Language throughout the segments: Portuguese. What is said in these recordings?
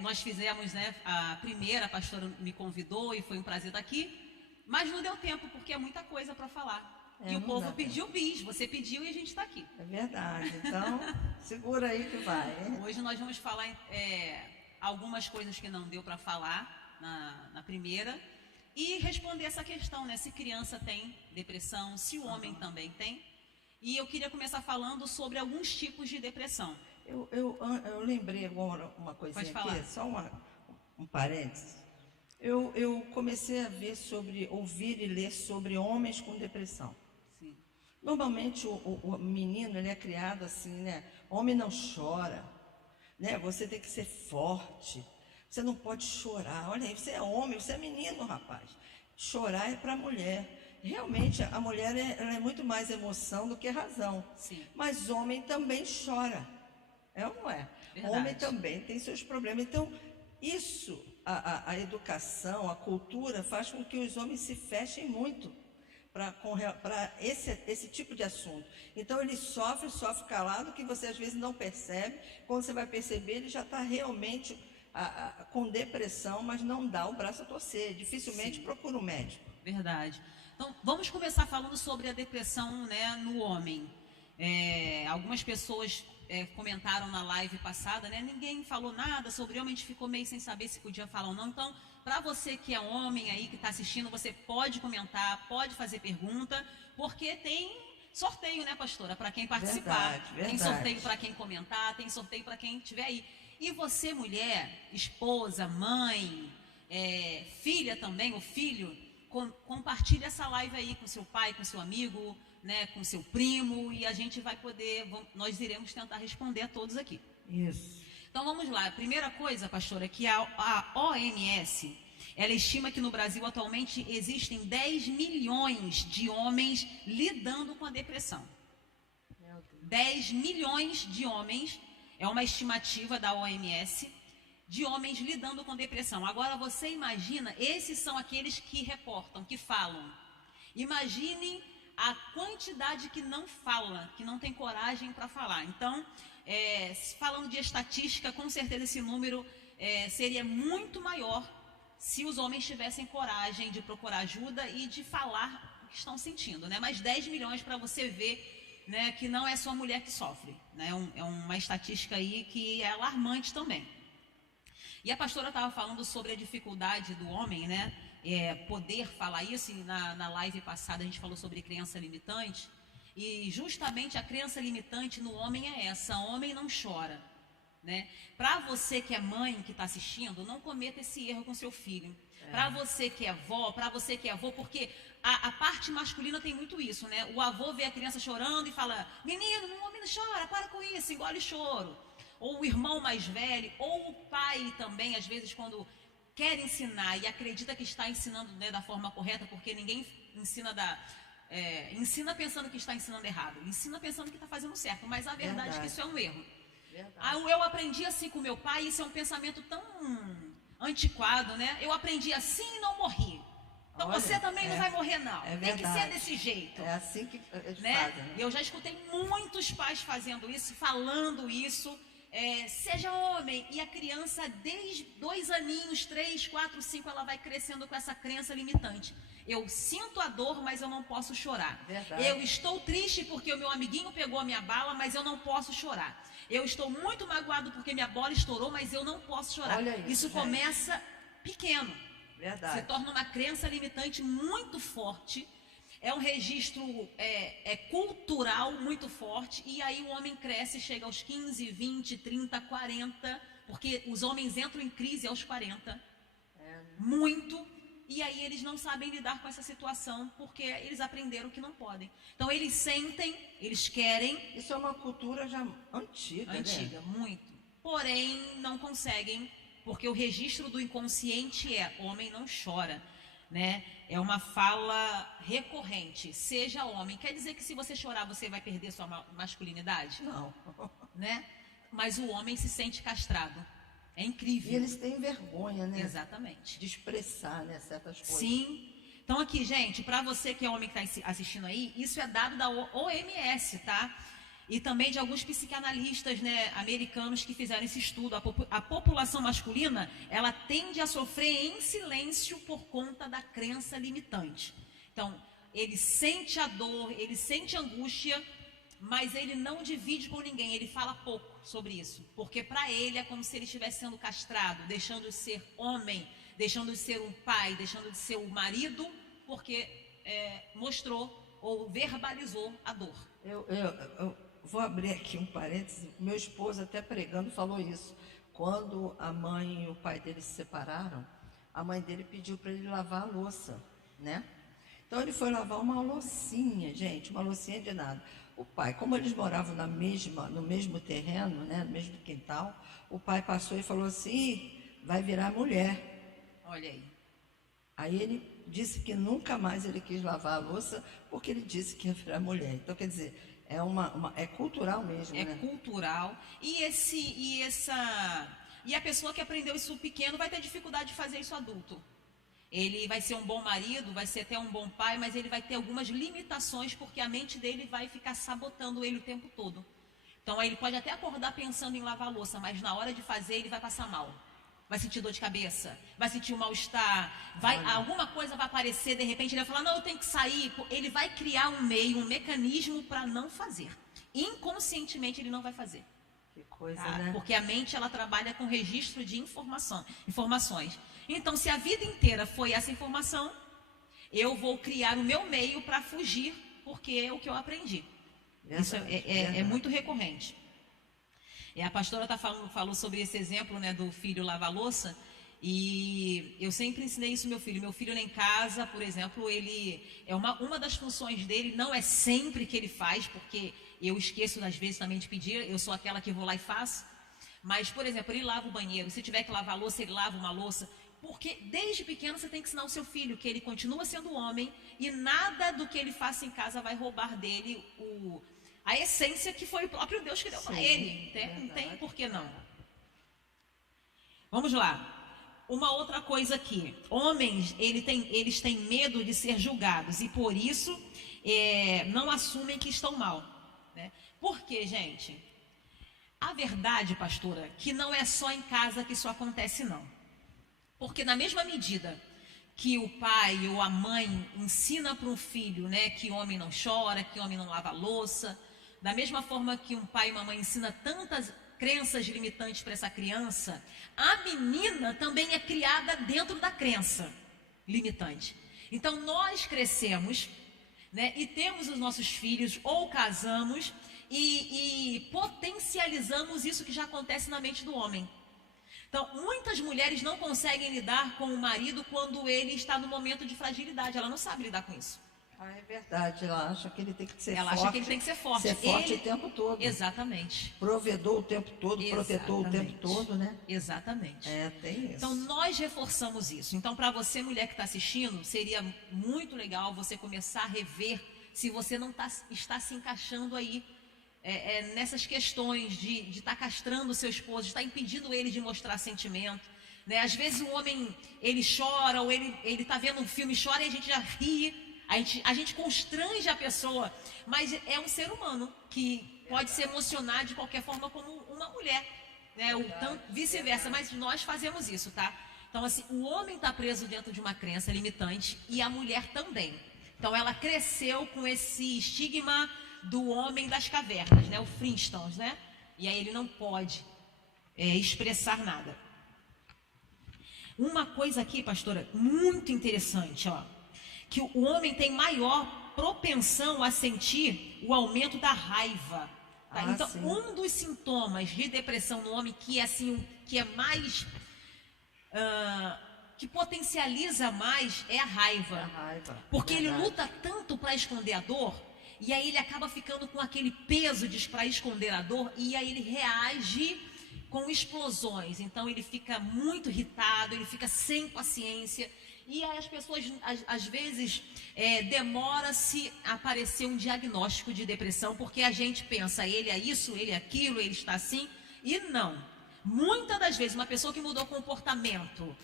nós fizemos, né, a primeira, a pastora me convidou e foi um prazer estar aqui, mas não deu tempo, porque é muita coisa para falar. E o povo pediu bis, você pediu e a gente está aqui. É verdade, então segura aí que vai. Hoje nós vamos falar algumas coisas que não deu para falar na primeira e responder essa questão, né? Se criança tem depressão, se o homem também tem. E eu queria começar falando sobre alguns tipos de depressão. Eu lembrei agora uma coisinha aqui, só um parênteses. Eu comecei a ouvir e ler sobre homens com depressão. Sim. Normalmente o menino, ele é criado assim, né? Homem não chora, né? Você tem que ser forte, você não pode chorar. Olha aí, você é homem, você é menino, rapaz. Chorar é para a mulher. Realmente, a mulher ela é muito mais emoção do que razão. Sim. Mas homem também chora. É ou não é? Verdade. Homem também tem seus problemas. Então, isso, a educação, a cultura, faz com que os homens se fechem muito para esse tipo de assunto. Então, ele sofre calado, que você às vezes não percebe. Quando você vai perceber, ele já está realmente com depressão, mas não dá o braço a torcer. Dificilmente procura um médico. Verdade. Então, vamos começar falando sobre a depressão, né, no homem. Algumas pessoas comentaram na live passada, né? Ninguém falou nada sobre homem, a gente ficou meio sem saber se podia falar ou não. Então, para você que é homem aí, que está assistindo, você pode comentar, pode fazer pergunta, porque tem sorteio, né, pastora? Para quem participar. Verdade. Tem sorteio para quem comentar, tem sorteio para quem estiver aí. E você, mulher, esposa, mãe, filha também, ou filho, compartilha essa live aí com seu pai, com seu amigo, né, com seu primo, e a gente vai poder, nós iremos tentar responder a todos aqui. Isso. Então vamos lá. A primeira coisa, pastora, é que a OMS, ela estima que no Brasil atualmente existem 10 milhões de homens lidando com a depressão. 10 milhões de homens, é uma estimativa da OMS, de homens lidando com depressão. Agora você imagina, esses são aqueles que reportam, que falam. Imagine a quantidade que não fala, que não tem coragem para falar. Então, falando de estatística, com certeza esse número seria muito maior se os homens tivessem coragem de procurar ajuda e de falar o que estão sentindo, né? Mas 10 milhões para você ver, né, que não é só a mulher que sofre, né? É uma estatística aí que é alarmante também. E a pastora estava falando sobre a dificuldade do homem, né? Poder falar isso. E na live passada a gente falou sobre crença limitante. E justamente a crença limitante no homem é essa: homem não chora, né? Para você que é mãe, que está assistindo, não cometa esse erro com seu filho. Para você que é avó, porque a parte masculina tem muito isso, né? O avô vê a criança chorando e fala: menino, o homem não chora, para com isso, engole choro. Ou o irmão mais velho, ou o pai também, às vezes, quando quer ensinar e acredita que está ensinando, né, da forma correta, porque ninguém ensina pensando que está ensinando errado, ensina pensando que está fazendo certo, mas a verdade é que isso é um erro. Eu aprendi assim com meu pai, isso é um pensamento tão antiquado, né? Eu aprendi assim e não morri. Então você também não vai morrer, não. Tem que ser desse jeito. É assim que eles né? fazem. Né? Eu já escutei muitos pais fazendo isso, falando isso. Seja homem, e a criança desde 2 aninhos, 3, 4, 5, ela vai crescendo com essa crença limitante. Eu sinto a dor, mas eu não posso chorar. Verdade. Eu estou triste porque o meu amiguinho pegou a minha bala, mas eu não posso chorar. Eu estou muito magoado porque minha bola estourou, mas eu não posso chorar. Olha isso, começa pequeno. Verdade. Se torna uma crença limitante muito forte. É um registro cultural muito forte. E aí o homem cresce, chega aos 15, 20, 30, 40. Porque os homens entram em crise aos 40. Muito. E aí eles não sabem lidar com essa situação, porque eles aprenderam que não podem. Então eles sentem, eles querem. Isso é uma cultura já antiga. Antiga, né? muito. Porém, não conseguem, porque o registro do inconsciente homem não chora, né? É uma fala recorrente, seja homem. Quer dizer que se você chorar, você vai perder sua masculinidade? Não. Né? Mas o homem se sente castrado. É incrível. E eles têm vergonha, né? Exatamente. De expressar, né, certas coisas. Sim. Então aqui, gente, para você que é homem que está assistindo aí, isso é dado da OMS, tá? e também de alguns psicanalistas, né, americanos que fizeram esse estudo. A população masculina, ela tende a sofrer em silêncio por conta da crença limitante. Então, ele sente a dor, ele sente a angústia, mas ele não divide com ninguém, ele fala pouco sobre isso, porque para ele é como se ele estivesse sendo castrado, deixando de ser homem, deixando de ser um pai, deixando de ser o marido, porque mostrou ou verbalizou a dor. Eu vou abrir aqui um parêntese. Meu esposo, até pregando, falou isso. Quando a mãe e o pai dele se separaram, a mãe dele pediu para ele lavar a louça, né? Então ele foi lavar uma loucinha, gente, uma loucinha de nada. O pai, como eles moravam no mesmo terreno, né, no mesmo quintal, o pai passou e falou assim: "Ih, vai virar mulher." Olha aí. Aí ele disse que nunca mais ele quis lavar a louça, porque ele disse que ia virar mulher. Então, quer dizer, é cultural mesmo, né? É cultural. E a pessoa que aprendeu isso pequeno vai ter dificuldade de fazer isso adulto. Ele vai ser um bom marido, vai ser até um bom pai, mas ele vai ter algumas limitações, porque a mente dele vai ficar sabotando ele o tempo todo. Então, ele pode até acordar pensando em lavar a louça, mas na hora de fazer, ele vai passar mal. Vai sentir dor de cabeça, vai sentir um mal-estar, alguma coisa vai aparecer, de repente ele vai falar: "Não, eu tenho que sair." Ele vai criar um mecanismo para não fazer. Inconscientemente, ele não vai fazer. Que coisa, né? Porque a mente, ela trabalha com registro de informações. Então, se a vida inteira foi essa informação, eu vou criar o meu meio para fugir, porque é o que eu aprendi. Verdade, isso é muito recorrente. A pastora falou sobre esse exemplo, né, do filho lavar louça, e eu sempre ensinei isso ao meu filho. Meu filho lá em casa, por exemplo, ele uma das funções dele, não é sempre que ele faz, porque eu esqueço às vezes também de pedir, eu sou aquela que vou lá e faço. Mas, por exemplo, ele lava o banheiro, se tiver que lavar a louça, ele lava uma louça. Porque desde pequeno você tem que ensinar o seu filho que ele continua sendo homem e nada do que ele faça em casa vai roubar dele a essência que foi o próprio Deus que deu para ele. Não tem por que não. Vamos lá. Uma outra coisa aqui. Homens, eles têm medo de ser julgados e por isso não assumem que estão mal. Né? Por quê, gente? A verdade, pastora, que não é só em casa que isso acontece, não. Porque na mesma medida que o pai ou a mãe ensina para um filho, né, que homem não chora, que homem não lava louça, da mesma forma que um pai e uma mãe ensina tantas crenças limitantes para essa criança, a menina também é criada dentro da crença limitante. Então nós crescemos, né, e temos os nossos filhos ou casamos e potencializamos isso que já acontece na mente do homem. Então, muitas mulheres não conseguem lidar com o marido quando ele está no momento de fragilidade. Ela não sabe lidar com isso. É verdade. Ela acha que ele tem que ser forte. Ela acha que ele tem que ser forte. Ser forte o tempo todo. Exatamente. Provedor o tempo todo, protetor o tempo todo, né? Exatamente. Tem isso. Então, nós reforçamos isso. Então, para você, mulher que está assistindo, seria muito legal você começar a rever se você não está se encaixando aí nessas questões de estar castrando o seu esposo, de estar impedindo ele de mostrar sentimento. Né? Às vezes o homem, ele chora, ou ele está vendo um filme e chora e a gente já ri, a gente constrange a pessoa, mas é um ser humano que pode se emocionar de qualquer forma como uma mulher, né? Vice-versa, mas nós fazemos isso, tá? Então, assim, o homem está preso dentro de uma crença limitante e a mulher também. Então, ela cresceu com esse estigma do homem das cavernas, né? O Flintstones, né? E aí ele não pode expressar nada. Uma coisa aqui, pastora, muito interessante, ó, que o homem tem maior propensão a sentir o aumento da raiva. Tá? Então, sim. Um dos sintomas de depressão no homem que é mais que potencializa mais é a raiva. Porque ele luta tanto para esconder a dor. E aí ele acaba ficando com aquele peso para esconder a dor, e aí ele reage com explosões. Então ele fica muito irritado, ele fica sem paciência. E aí as pessoas, às vezes, demora-se a aparecer um diagnóstico de depressão, porque a gente pensa, ele é isso, ele é aquilo, ele está assim. E não. Muitas das vezes, uma pessoa que mudou o comportamento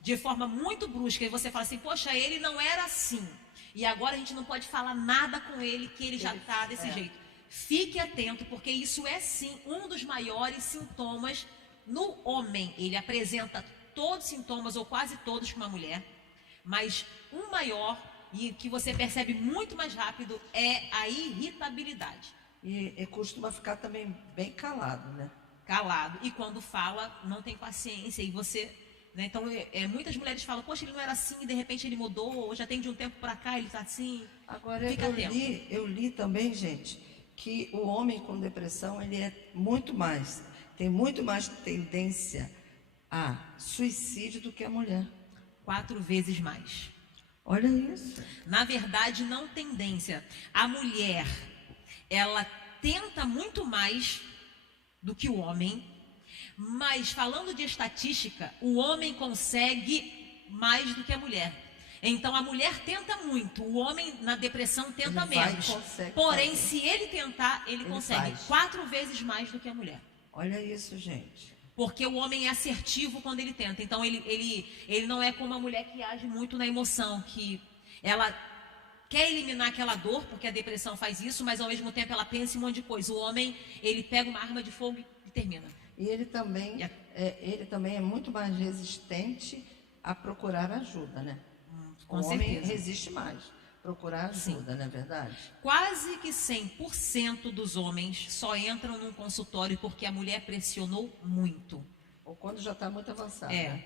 de forma muito brusca, e você fala assim, poxa, ele não era assim. E agora a gente não pode falar nada com ele, que ele já está desse jeito. Fique atento, porque isso é sim um dos maiores sintomas no homem. Ele apresenta todos os sintomas, ou quase todos, como a mulher, mas um maior, e que você percebe muito mais rápido, é a irritabilidade. E costuma ficar também bem calado, né? Calado. E quando fala, não tem paciência. E você... Né? Então, muitas mulheres falam, poxa, ele não era assim, e de repente ele mudou, ou já tem de um tempo para cá, ele está assim. Agora, Fica atento. eu li também, gente, que o homem com depressão, ele é muito mais, tem muito mais tendência a suicídio do que a mulher. 4 vezes mais. Olha isso. Na verdade, não tendência. A mulher, ela tenta muito mais do que o homem, mas falando de estatística, o homem consegue mais do que a mulher. Então a mulher tenta muito, o homem na depressão tenta menos. Porém, se ele tentar, ele consegue 4 vezes mais do que a mulher. Olha isso, gente. Porque o homem é assertivo quando ele tenta. Então ele não é como a mulher que age muito na emoção, que ela quer eliminar aquela dor, porque a depressão faz isso, mas ao mesmo tempo ela pensa em um monte de coisa. O homem, ele pega uma arma de fogo e termina. E ele também é muito mais resistente a procurar ajuda, né? Com o homem certeza. resiste mais procurar ajuda, não é verdade? Quase que 100% dos homens só entram num consultório porque a mulher pressionou muito. Ou quando já está muito avançado. Né?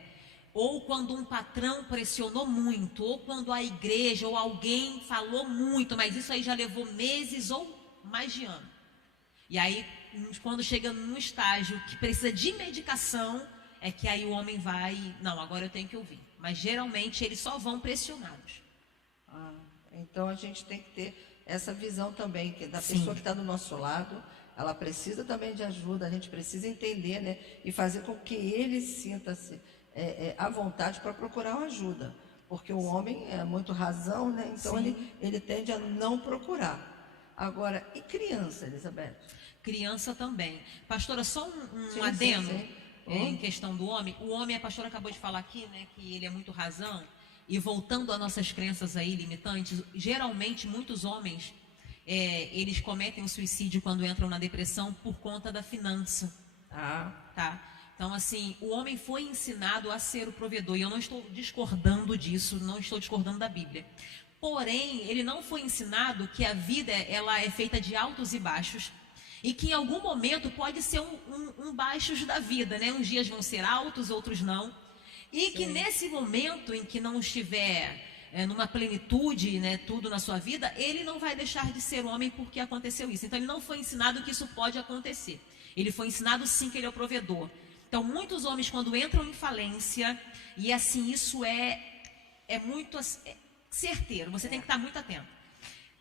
Ou quando um patrão pressionou muito, ou quando a igreja ou alguém falou muito, mas isso aí já levou meses ou mais de ano. E aí, quando chega num estágio que precisa de medicação, é que aí o homem vai, não, agora eu tenho que ouvir. Mas geralmente eles só vão pressionados. Então a gente tem que ter essa visão também, que da pessoa que está do nosso lado, ela precisa também de ajuda, a gente precisa entender, né? E fazer com que ele sinta-se à vontade para procurar uma ajuda. Porque o homem é muito razão, né? Então ele tende a não procurar. Agora, e criança, Elizabeth? Criança também. Pastora, só um adendo em questão do homem. O homem, a pastora acabou de falar aqui, né, que ele é muito razão. E voltando às nossas crenças aí limitantes, geralmente muitos homens, eles cometem o suicídio quando entram na depressão por conta da finança. Tá? Então, assim, o homem foi ensinado a ser o provedor. E eu não estou discordando disso, não estou discordando da Bíblia. Porém, ele não foi ensinado que a vida ela é feita de altos e baixos e que em algum momento pode ser um baixos da vida, né? Uns dias vão ser altos, outros não. E que nesse momento em que não estiver numa plenitude, né, tudo na sua vida, ele não vai deixar de ser homem porque aconteceu isso. Então, ele não foi ensinado que isso pode acontecer. Ele foi ensinado sim que ele é o provedor. Então, muitos homens quando entram em falência, e assim, isso é muito... certeiro, você tem que estar muito atento.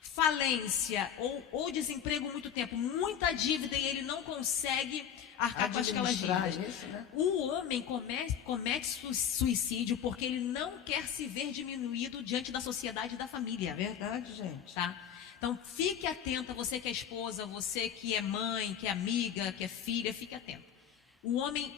Falência ou desemprego muito tempo, muita dívida e ele não consegue arcar com aquelas dívidas. Isso, né? O homem comete suicídio porque ele não quer se ver diminuído diante da sociedade e da família. Verdade, gente. Tá? Então, fique atenta, você que é esposa, você que é mãe, que é amiga, que é filha, fique atento. O homem,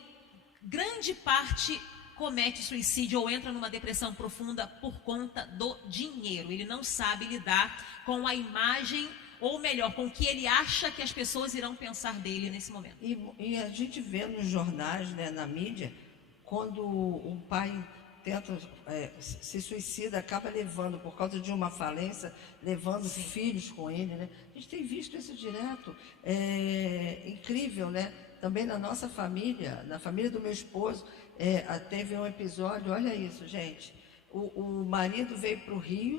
grande parte... comete suicídio ou entra numa depressão profunda por conta do dinheiro. Ele não sabe lidar com a imagem, ou melhor, com o que ele acha que as pessoas irão pensar dele nesse momento. E a gente vê nos jornais, né, na mídia, quando um pai tenta se suicida, acaba levando, por causa de uma falência, levando filhos com ele, né? A gente tem visto isso direto. É incrível, né? Também na nossa família, na família do meu esposo, teve um episódio, olha isso, gente. O marido veio para o Rio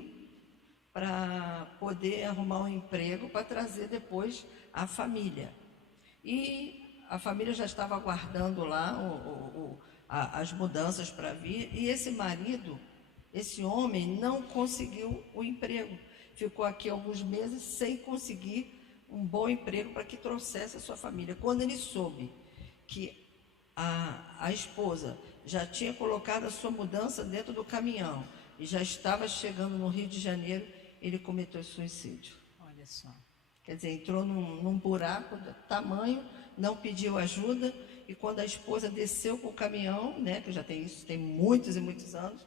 para poder arrumar um emprego para trazer depois a família. E a família já estava aguardando lá as mudanças para vir. E esse marido, esse homem, não conseguiu o emprego. Ficou aqui alguns meses sem conseguir um bom emprego para que trouxesse a sua família. Quando ele soube que a esposa já tinha colocado a sua mudança dentro do caminhão e já estava chegando no Rio de Janeiro, ele cometeu suicídio. Olha só. Quer dizer, entrou num buraco de tamanho, não pediu ajuda, e quando a esposa desceu com o caminhão, né, que já tem isso, tem muitos e muitos anos,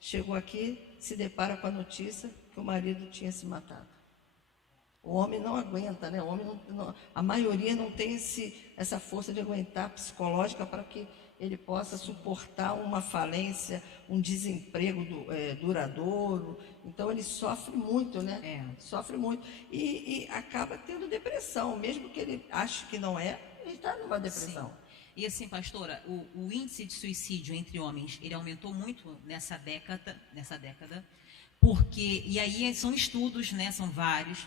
chegou aqui, se depara com a notícia que o marido tinha se matado. O homem não aguenta, né? O homem a maioria não tem essa força de aguentar psicológica para que ele possa suportar uma falência, um desemprego duradouro. Então, ele sofre muito, né? Sofre muito. E acaba tendo depressão, mesmo que ele ache que não é, ele está numa depressão. Sim. E assim, pastora, o índice de suicídio entre homens, ele aumentou muito nessa década, porque, e aí são estudos, né? São vários,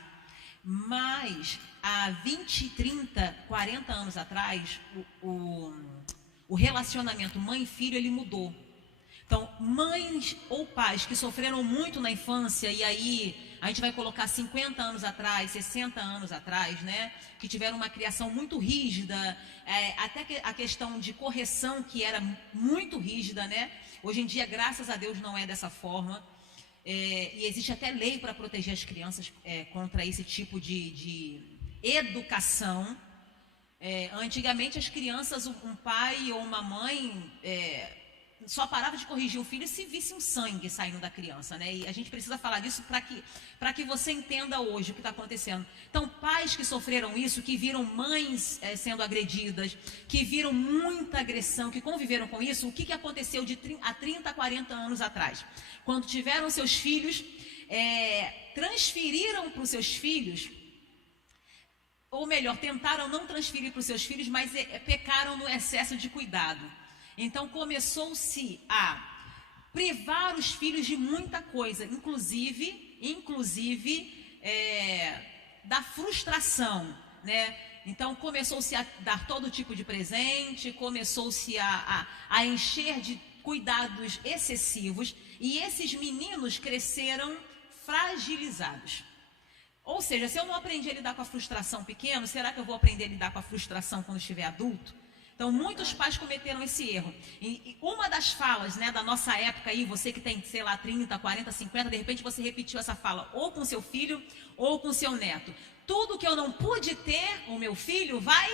mas há 20, 30, 40 anos atrás, o relacionamento mãe-filho, ele mudou. Então, mães ou pais que sofreram muito na infância, e aí a gente vai colocar 50 anos atrás, 60 anos atrás, né? Que tiveram uma criação muito rígida, até a questão de correção que era muito rígida, né? Hoje em dia, graças a Deus, não é dessa forma. E existe até lei para proteger as crianças contra esse tipo de educação. Antigamente as crianças, um pai ou uma mãe só parava de corrigir o filho se visse um sangue saindo da criança, né? E a gente precisa falar disso para que você entenda hoje o que está acontecendo. Então, pais que sofreram isso, que viram mães sendo agredidas, que viram muita agressão, que conviveram com isso, o que aconteceu há 30, 40 anos atrás? Quando tiveram seus filhos, transferiram para os seus filhos, ou melhor, tentaram não transferir para os seus filhos, mas pecaram no excesso de cuidado. Então, começou-se a privar os filhos de muita coisa, inclusive da frustração, né? Então, começou-se a dar todo tipo de presente, começou-se a encher de cuidados excessivos, e esses meninos cresceram fragilizados. Ou seja, se eu não aprendi a lidar com a frustração pequeno, será que eu vou aprender a lidar com a frustração quando estiver adulto? Então, muitos pais cometeram esse erro. E uma das falas, né, da nossa época aí, você que tem, sei lá, 30, 40, 50, de repente você repetiu essa fala ou com seu filho ou com seu neto. Tudo que eu não pude ter, o meu filho vai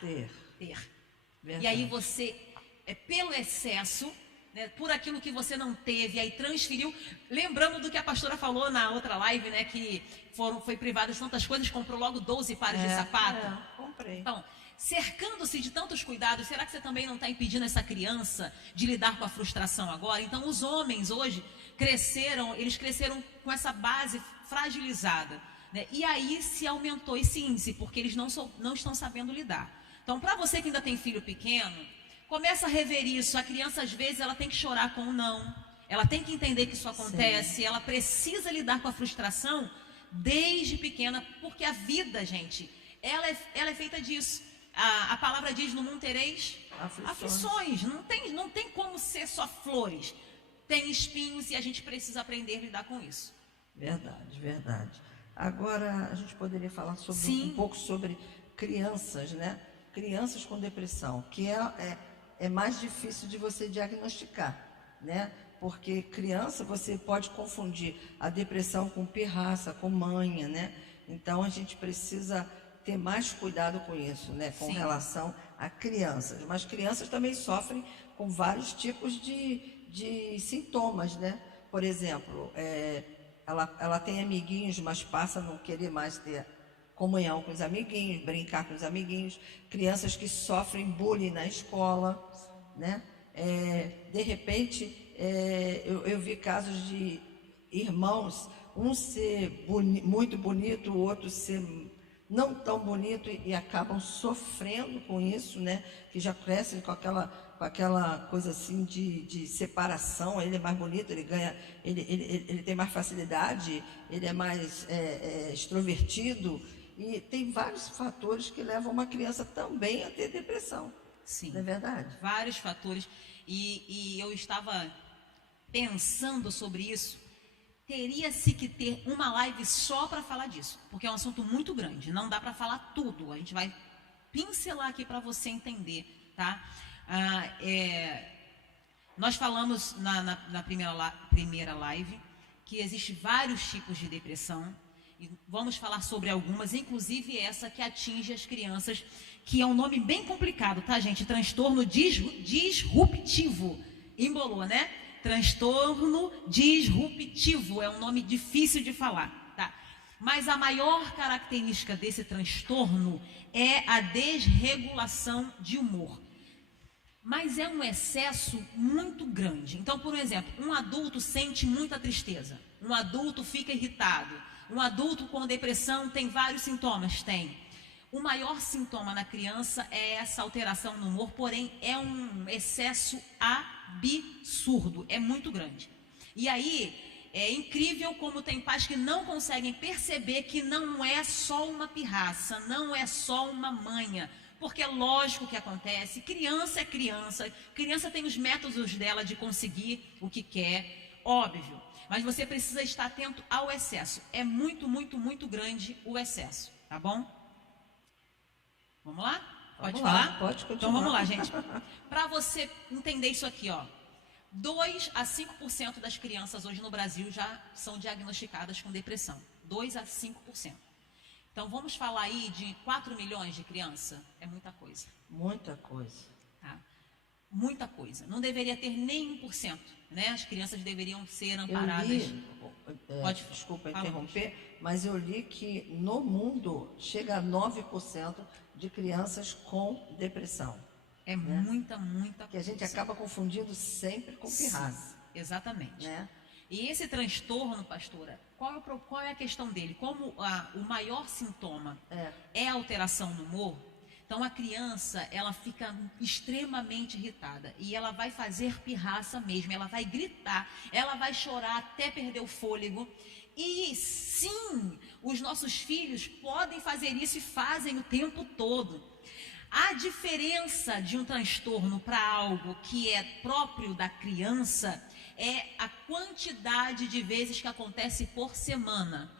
ter. E aí você, pelo excesso, né, por aquilo que você não teve, aí transferiu, lembrando do que a pastora falou na outra live, né, que foi privado de tantas coisas, comprou logo 12 pares de sapato. Comprei. Então, cercando-se de tantos cuidados, será que você também não está impedindo essa criança de lidar com a frustração agora? Então, os homens hoje eles cresceram com essa base fragilizada, né? E aí se aumentou esse índice, porque eles não estão sabendo lidar. Então, para você que ainda tem filho pequeno, começa a rever isso. A criança, às vezes, ela tem que chorar com o não. Ela tem que entender que isso acontece. Sim. Ela precisa lidar com a frustração desde pequena, porque a vida, gente, ela é feita disso. A palavra diz: no mundo tereis aflições. Não tem como ser só flores. Tem espinhos e a gente precisa aprender a lidar com isso. Verdade. Agora, a gente poderia falar um pouco sobre crianças, né? Crianças com depressão, que é mais difícil de você diagnosticar, né? Porque criança, você pode confundir a depressão com pirraça, com manha, né? Então, a gente precisa ter mais cuidado com isso, né? Com relação a crianças. Mas crianças também sofrem com vários tipos de sintomas, né? Por exemplo, ela tem amiguinhos, mas passa a não querer mais ter comunhão com os amiguinhos, brincar com os amiguinhos. Crianças que sofrem bullying na escola, né? De repente, eu vi casos de irmãos, um ser muito bonito, o outro ser não tão bonito, e acabam sofrendo com isso, né? Que já crescem com aquela coisa assim de separação. Ele é mais bonito, ele ganha, ele tem mais facilidade, ele é mais extrovertido, e tem vários fatores que levam uma criança também a ter depressão. Sim. Não é verdade? Vários fatores, e eu estava pensando sobre isso. Teria-se que ter uma live só para falar disso, porque é um assunto muito grande, não dá para falar tudo. A gente vai pincelar aqui para você entender, tá? Nós falamos na primeira live que existem vários tipos de depressão, e vamos falar sobre algumas, inclusive essa que atinge as crianças, que é um nome bem complicado, tá, gente? Transtorno disruptivo. Embolou, né? Transtorno disruptivo, é um nome difícil de falar, tá? Mas a maior característica desse transtorno é a desregulação de humor. Mas é um excesso muito grande. Então, por exemplo, um adulto sente muita tristeza, um adulto fica irritado, um adulto com depressão tem vários sintomas? Tem. O maior sintoma na criança é essa alteração no humor, porém é um excesso absurdo, é muito grande. E aí, é incrível como tem pais que não conseguem perceber que não é só uma pirraça, não é só uma manha, porque é lógico que acontece, criança é criança, criança tem os métodos dela de conseguir o que quer, óbvio, mas você precisa estar atento ao excesso, é muito, muito, muito grande o excesso, tá bom? Vamos lá? Pode falar? Pode continuar. Então vamos lá, gente. Para você entender isso aqui, ó. 2 a 5% das crianças hoje no Brasil já são diagnosticadas com depressão. 2 a 5%. Então vamos falar aí de 4 milhões de crianças. É muita coisa. Muita coisa. Tá? Muita coisa. Não deveria ter nem 1%. Né? As crianças deveriam ser amparadas. Desculpa interromper, mas eu li que no mundo chega a 9% de crianças com depressão. É muita coisa. Que a gente acaba confundindo sempre com pirraça. Exatamente. Né? E esse transtorno, pastora, qual é a questão dele? Como o maior sintoma é a alteração no humor, então a criança, ela fica extremamente irritada e ela vai fazer pirraça mesmo, ela vai gritar, ela vai chorar até perder o fôlego. E sim, os nossos filhos podem fazer isso e fazem o tempo todo. A diferença de um transtorno para algo que é próprio da criança é a quantidade de vezes que acontece por semana.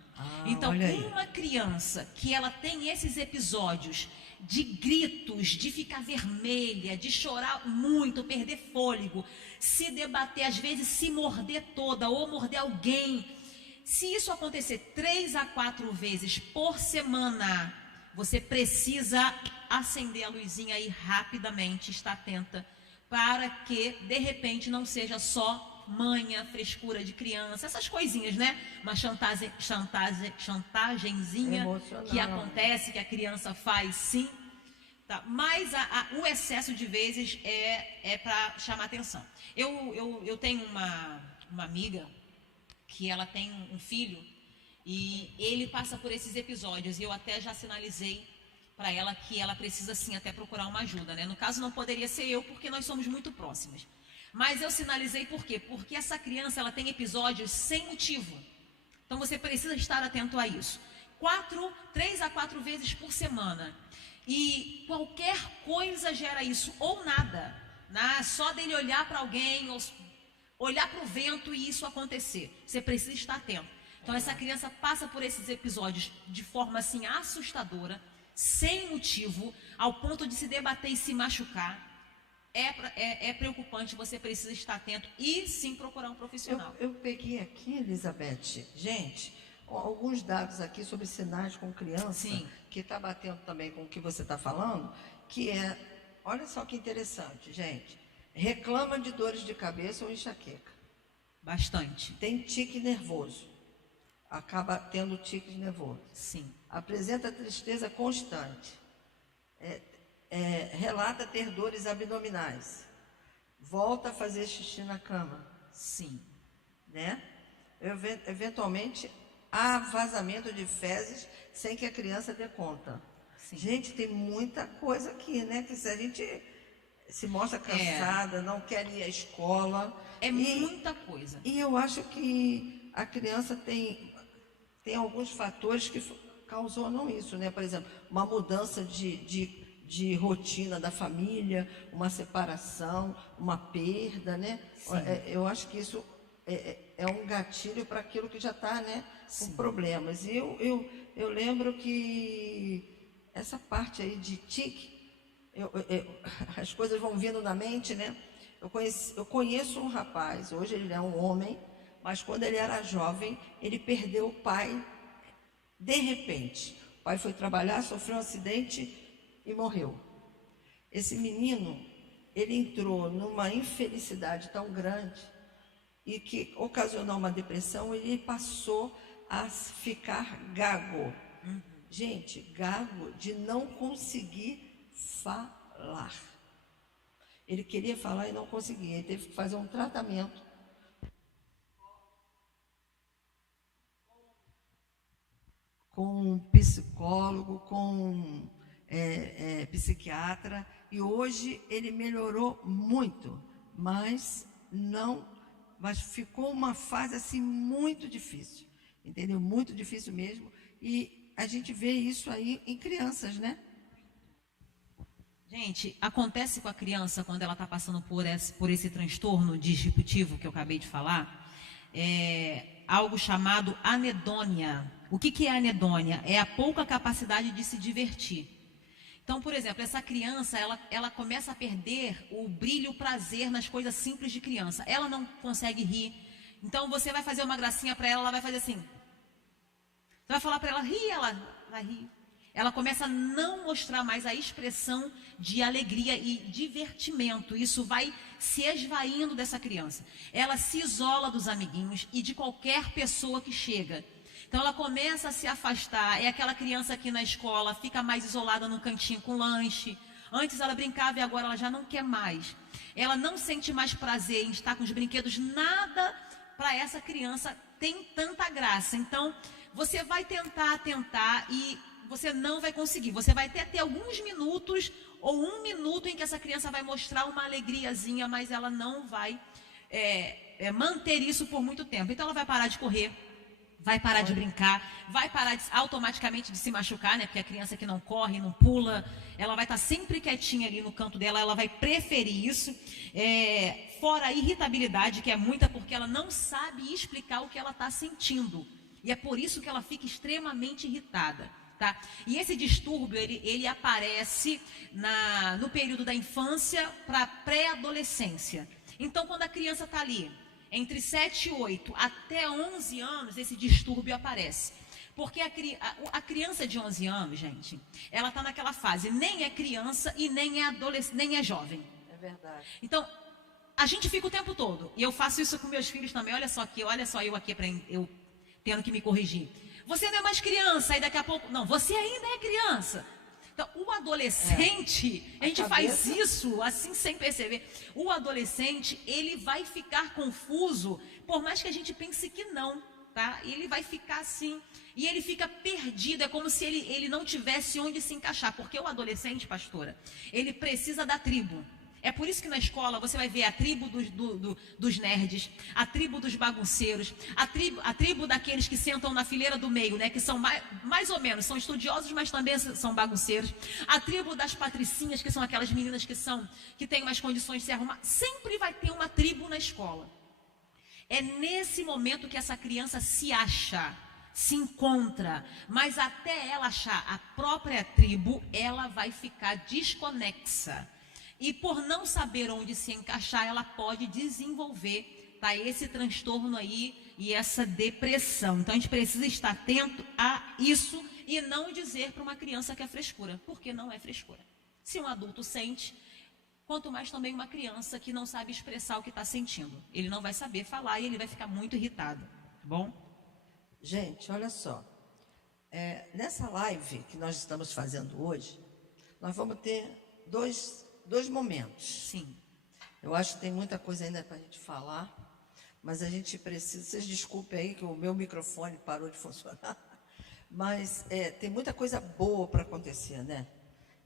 Então, uma criança que ela tem esses episódios de gritos, de ficar vermelha, de chorar muito, perder fôlego, se debater, às vezes se morder toda ou morder alguém, se isso acontecer 3 a 4 vezes por semana, você precisa acender a luzinha e rapidamente estar atenta para que, de repente, não seja só manha, frescura de criança, essas coisinhas, né? Uma chantagemzinha emocional, que acontece, que a criança faz, sim. Tá? Mas o excesso de vezes é para chamar atenção. Eu tenho uma amiga que ela tem um filho e ele passa por esses episódios e eu até já sinalizei para ela que ela precisa sim até procurar uma ajuda, né? No caso não poderia ser eu porque nós somos muito próximas. Mas eu sinalizei por quê? Porque essa criança ela tem episódios sem motivo. Então você precisa estar atento a isso. 3 a 4 vezes por semana. E qualquer coisa gera isso ou nada. Só dele olhar para alguém ou olhar para o vento e isso acontecer. Você precisa estar atento. Então essa criança passa por esses episódios de forma assim assustadora, sem motivo, ao ponto de se debater e se machucar. É preocupante, você precisa estar atento e sim procurar um profissional. Eu peguei aqui, Elizabeth, gente, alguns dados aqui sobre sinais com criança, que está batendo também com o que você está falando, que olha só que interessante, gente, reclama de dores de cabeça ou enxaqueca. Bastante. Tem tique nervoso, acaba tendo tique nervoso. Sim. Apresenta tristeza constante. Relata ter dores abdominais. Volta a fazer xixi na cama. Sim. Né? Eventualmente, há vazamento de fezes sem que a criança dê conta. Sim. Gente, tem muita coisa aqui, né? Que se a gente se mostra cansada, não quer ir à escola. Muita coisa. E eu acho que a criança tem alguns fatores que causam isso, né? Por exemplo, uma mudança de rotina da família, uma separação, uma perda, né? Eu acho que isso é um gatilho para aquilo que já está, né, com problemas. E eu lembro que essa parte aí de tique, as coisas vão vindo na mente, né? Eu conheço um rapaz, hoje ele é um homem, mas quando ele era jovem, ele perdeu o pai de repente. O pai foi trabalhar, sofreu um acidente e morreu. Esse menino, ele entrou numa infelicidade tão grande e que ocasionou uma depressão. Ele passou a ficar gago. Gente, gago de não conseguir falar. Ele queria falar e não conseguia. Ele teve que fazer um tratamento com um psicólogo, com psiquiatra, e hoje ele melhorou muito, mas ficou uma fase assim muito difícil, entendeu? Muito difícil mesmo, e a gente vê isso aí em crianças, né? Gente, acontece com a criança quando ela está passando por esse transtorno disruptivo que eu acabei de falar, algo chamado anedônia. O que é anedônia? É a pouca capacidade de se divertir. Então, por exemplo, essa criança, ela começa a perder o brilho, o prazer nas coisas simples de criança. Ela não consegue rir. Então, você vai fazer uma gracinha para ela vai fazer assim. Você vai falar para ela rir, ela vai rir. Ela começa a não mostrar mais a expressão de alegria e divertimento. Isso vai se esvaindo dessa criança. Ela se isola dos amiguinhos e de qualquer pessoa que chega. Então ela começa a se afastar. É aquela criança que na escola fica mais isolada num cantinho com lanche. Antes ela brincava e agora ela já não quer mais. Ela não sente mais prazer em estar com os brinquedos. Nada para essa criança tem tanta graça. Então você vai tentar e você não vai conseguir. Você vai ter alguns minutos ou 1 minuto em que essa criança vai mostrar uma alegriazinha, mas ela não vai manter isso por muito tempo. Então ela vai parar de correr, vai parar de brincar, vai parar automaticamente de se machucar, né? Porque a criança que não corre, não pula, ela vai estar sempre quietinha ali no canto dela, ela vai preferir isso. Fora a irritabilidade, que é muita, porque ela não sabe explicar o que ela está sentindo. E é por isso que ela fica extremamente irritada. Tá? E esse distúrbio, ele aparece no período da infância para a pré-adolescência. Então, quando a criança está ali, entre 7 e 8 até 11 anos, esse distúrbio aparece. Porque a criança de 11 anos, gente, ela está naquela fase, nem é criança e nem é adolescente, nem é jovem. É verdade. Então, a gente fica o tempo todo, e eu faço isso com meus filhos também, olha só eu aqui, eu tendo que me corrigir. Você não é mais criança, e daqui a pouco... Não, você ainda é criança. Então, o adolescente, a gente faz isso assim sem perceber. O adolescente, ele vai ficar confuso, por mais que a gente pense que não, tá? Ele vai ficar assim, e ele fica perdido, é como se ele não tivesse onde se encaixar. Porque o adolescente, pastora, ele precisa da tribo. É por isso que na escola você vai ver a tribo dos nerds, a tribo dos bagunceiros, a tribo daqueles que sentam na fileira do meio, né? Que são mais ou menos, são estudiosos, mas também são bagunceiros. A tribo das patricinhas, que são aquelas meninas que têm mais condições de se arrumar. Sempre vai ter uma tribo na escola. É nesse momento que essa criança se acha, se encontra, mas até ela achar a própria tribo, ela vai ficar desconexa. E por não saber onde se encaixar, ela pode desenvolver, tá, esse transtorno aí e essa depressão. Então a gente precisa estar atento a isso e não dizer para uma criança que é frescura, porque não é frescura. Se um adulto sente, quanto mais também uma criança que não sabe expressar o que está sentindo. Ele não vai saber falar e ele vai ficar muito irritado, tá bom? Gente, olha só. Nessa live que nós estamos fazendo hoje, nós vamos ter dois momentos. Sim. Eu acho que tem muita coisa ainda para a gente falar, mas a gente precisa... Vocês desculpem aí que o meu microfone parou de funcionar, mas tem muita coisa boa para acontecer, né?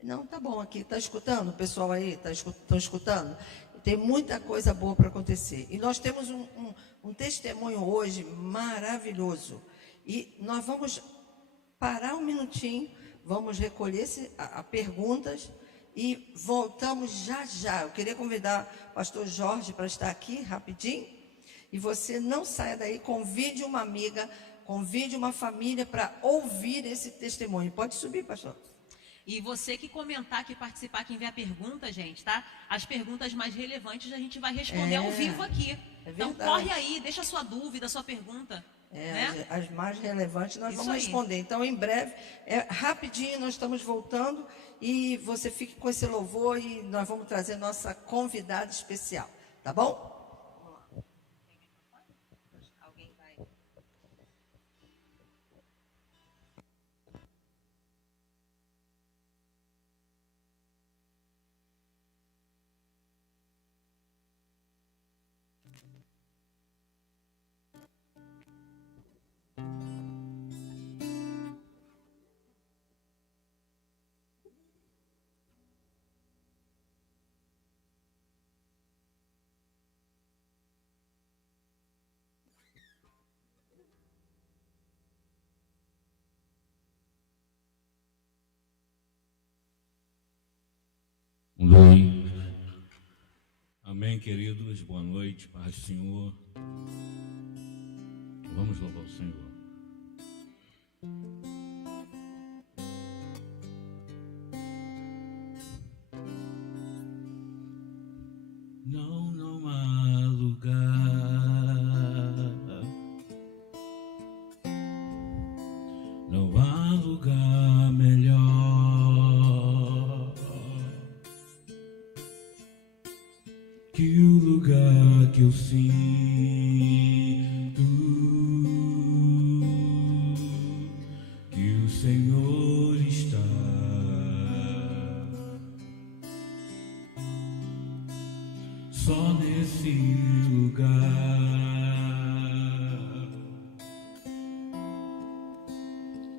Não, tá bom aqui. Está escutando? O pessoal aí estão escutando? Tem muita coisa boa para acontecer. E nós temos um testemunho hoje maravilhoso. E nós vamos parar um minutinho, vamos recolher perguntas e voltamos já. Eu queria convidar o pastor Jorge para estar aqui rapidinho. E você não saia daí, convide uma amiga, convide uma família para ouvir esse testemunho. Pode subir, pastor. E você que comentar, que participar, que enviar pergunta, gente, tá? As perguntas mais relevantes a gente vai responder ao vivo aqui. Então corre aí, deixa a sua dúvida, a sua pergunta. Né? As mais relevantes nós vamos aí. responder. Então, em breve, rapidinho, nós estamos voltando e você fique com esse louvor e nós vamos trazer nossa convidada especial. Tá bom? Alguém vai... Lui. Amém, queridos. Boa noite, paz do Senhor. Vamos louvar o Senhor. Não há lugar, não há lugar melhor que o lugar que eu sinto, que o Senhor está. Só nesse lugar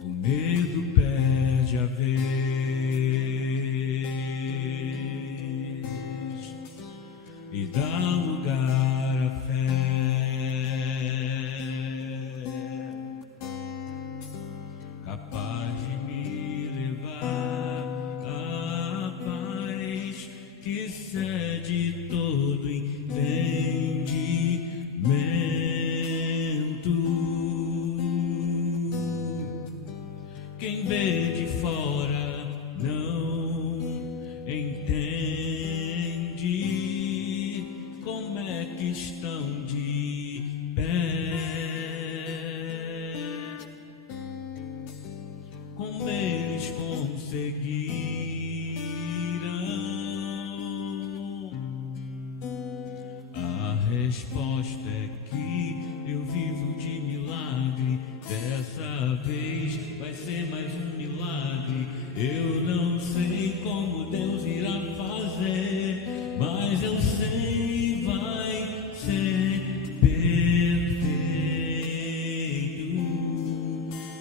o medo perde a vez e dá lugar à fé, capaz de me levar à paz que excede todo entendimento. Quem vê de fora não entende como é que estão de pé, como eles conseguiram. A resposta é que eu vivo de milagre. Dessa vez vai ser mais um milagre. Eu não sei como Deus irá fazer, mas eu sei vai ser perfeito,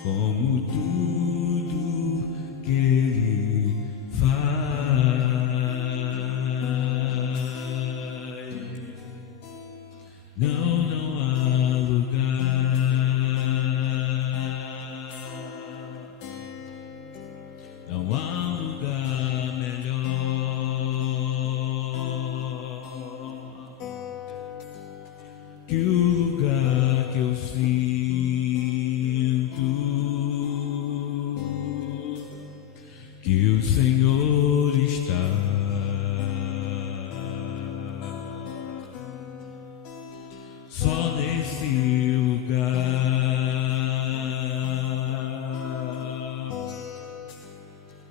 como tudo que Ele faz. Não há lugar, não há lugar melhor que o lugar que eu sinto, que o Senhor está. Só nesse lugar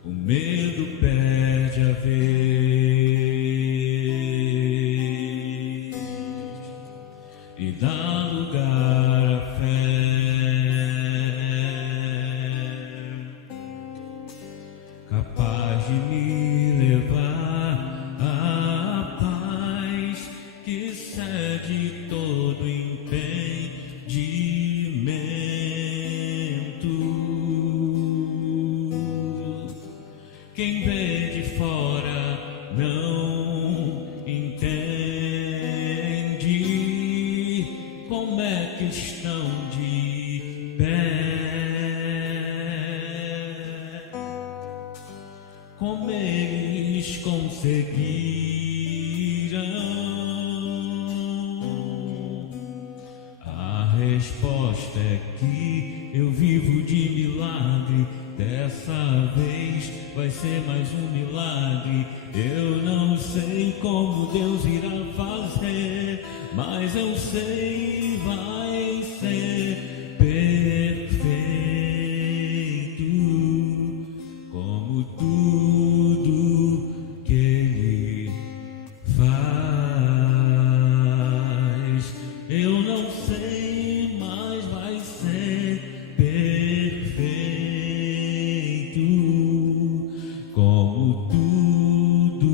o medo perde a vez e dá lugar à fé, capaz de me levar à paz que excede todo entendimento. Quem vê de fora não entende como é que estão de pé, como eles conseguiram. A resposta é que eu vivo de milagre. Dessa vez vai ser mais um milagre. Eu não sei como Deus irá fazer, mas eu sei vai ser perfeito, como tudo que Ele faz. Eu não sei, mas vai ser perfeito, como tudo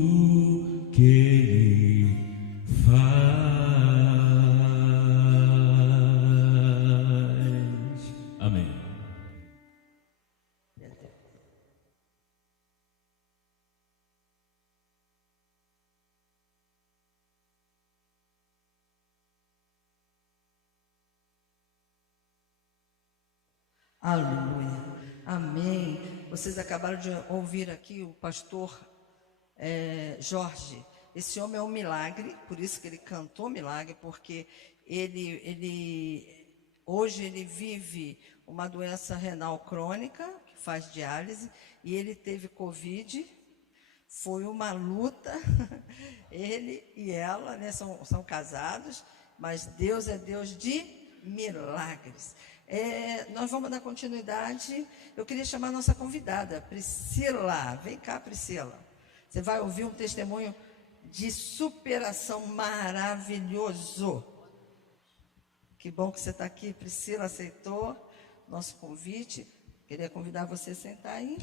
que Ele faz. Amém. Aleluia. Amém. Vocês acabaram de ouvir aqui o pastor Jorge. Esse homem é um milagre, por isso que ele cantou milagre, porque hoje ele vive uma doença renal crônica, que faz diálise, e ele teve Covid. Foi uma luta, ele e ela, né, são casados, mas Deus é Deus de milagres. Nós vamos dar continuidade. Eu queria chamar a nossa convidada, Priscila. Vem cá, Priscila. Você vai ouvir um testemunho de superação maravilhoso. Que bom que você está aqui, Priscila aceitou nosso convite. Queria convidar você a sentar aí.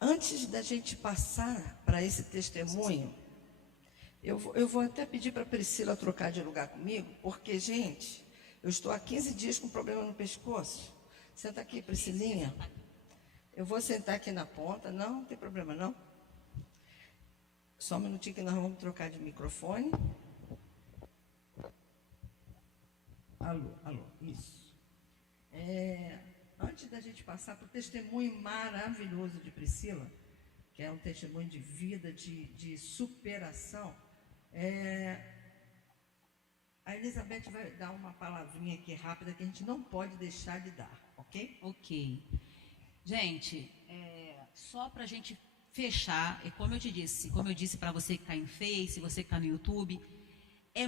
Antes da gente passar para esse testemunho, eu vou até pedir para a Priscila trocar de lugar comigo, porque, gente, eu estou há 15 dias com problema no pescoço. Senta aqui, Priscilinha. Eu vou sentar aqui na ponta. Não tem problema, não. Só um minutinho que nós vamos trocar de microfone. Alô, isso. Antes da gente passar para o testemunho maravilhoso de Priscila, que é um testemunho de vida, de superação, a Elizabeth vai dar uma palavrinha aqui rápida que a gente não pode deixar de dar, ok? Ok. Gente, só para a gente fechar, como eu disse para você que está em Face, você que está no YouTube,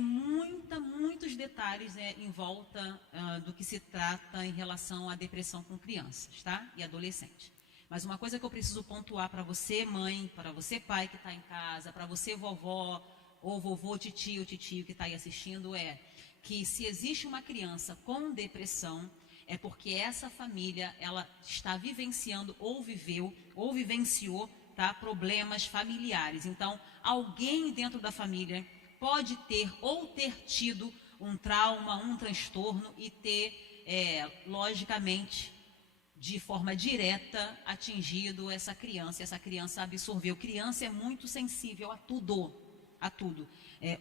muitos detalhes em volta do que se trata em relação à depressão com crianças, tá? E adolescentes. Mas uma coisa que eu preciso pontuar para você, mãe, para você, pai, que está em casa, para você, vovó, ou vovô, titio que está aí assistindo, que se existe uma criança com depressão, é porque essa família, ela está vivenciando ou viveu, ou vivenciou, tá, problemas familiares. Então, alguém dentro da família pode ter ou ter tido um trauma, um transtorno e ter, logicamente, de forma direta, atingido essa criança absorveu. Criança é muito sensível a tudo.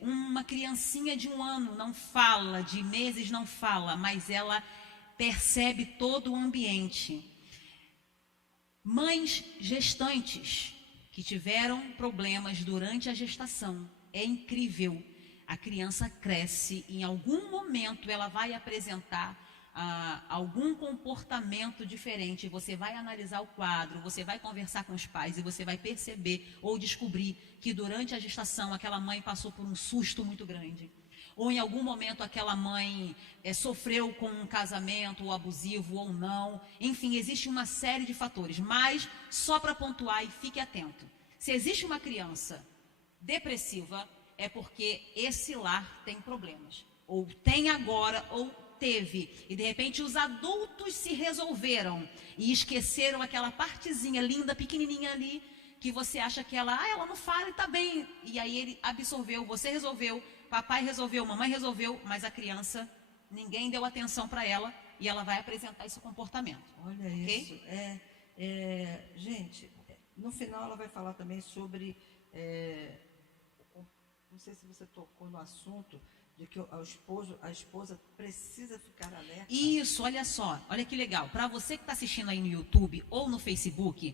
Uma criancinha de 1 ano não fala, de meses não fala, mas ela percebe todo o ambiente. Mães gestantes que tiveram problemas durante a gestação, é incrível. A criança cresce, em algum momento ela vai apresentar algum comportamento diferente. Você vai analisar o quadro, você vai conversar com os pais e você vai perceber ou descobrir que durante a gestação aquela mãe passou por um susto muito grande. Ou em algum momento aquela mãe sofreu com um casamento abusivo ou não. Enfim, existe uma série de fatores. Mas, só para pontuar e fique atento. Se existe uma criança depressiva, é porque esse lar tem problemas. Ou tem agora, ou teve. E de repente os adultos se resolveram e esqueceram aquela partezinha linda, pequenininha ali, que você acha que ela não fala e está bem. E aí ele absorveu, você resolveu, papai resolveu, mamãe resolveu, mas a criança, ninguém deu atenção para ela e ela vai apresentar esse comportamento. Olha, okay? Isso. Gente, no final ela vai falar também sobre... não sei se você tocou no assunto de que a esposa precisa ficar alerta. Isso, olha só, olha que legal. Para você que está assistindo aí no YouTube ou no Facebook,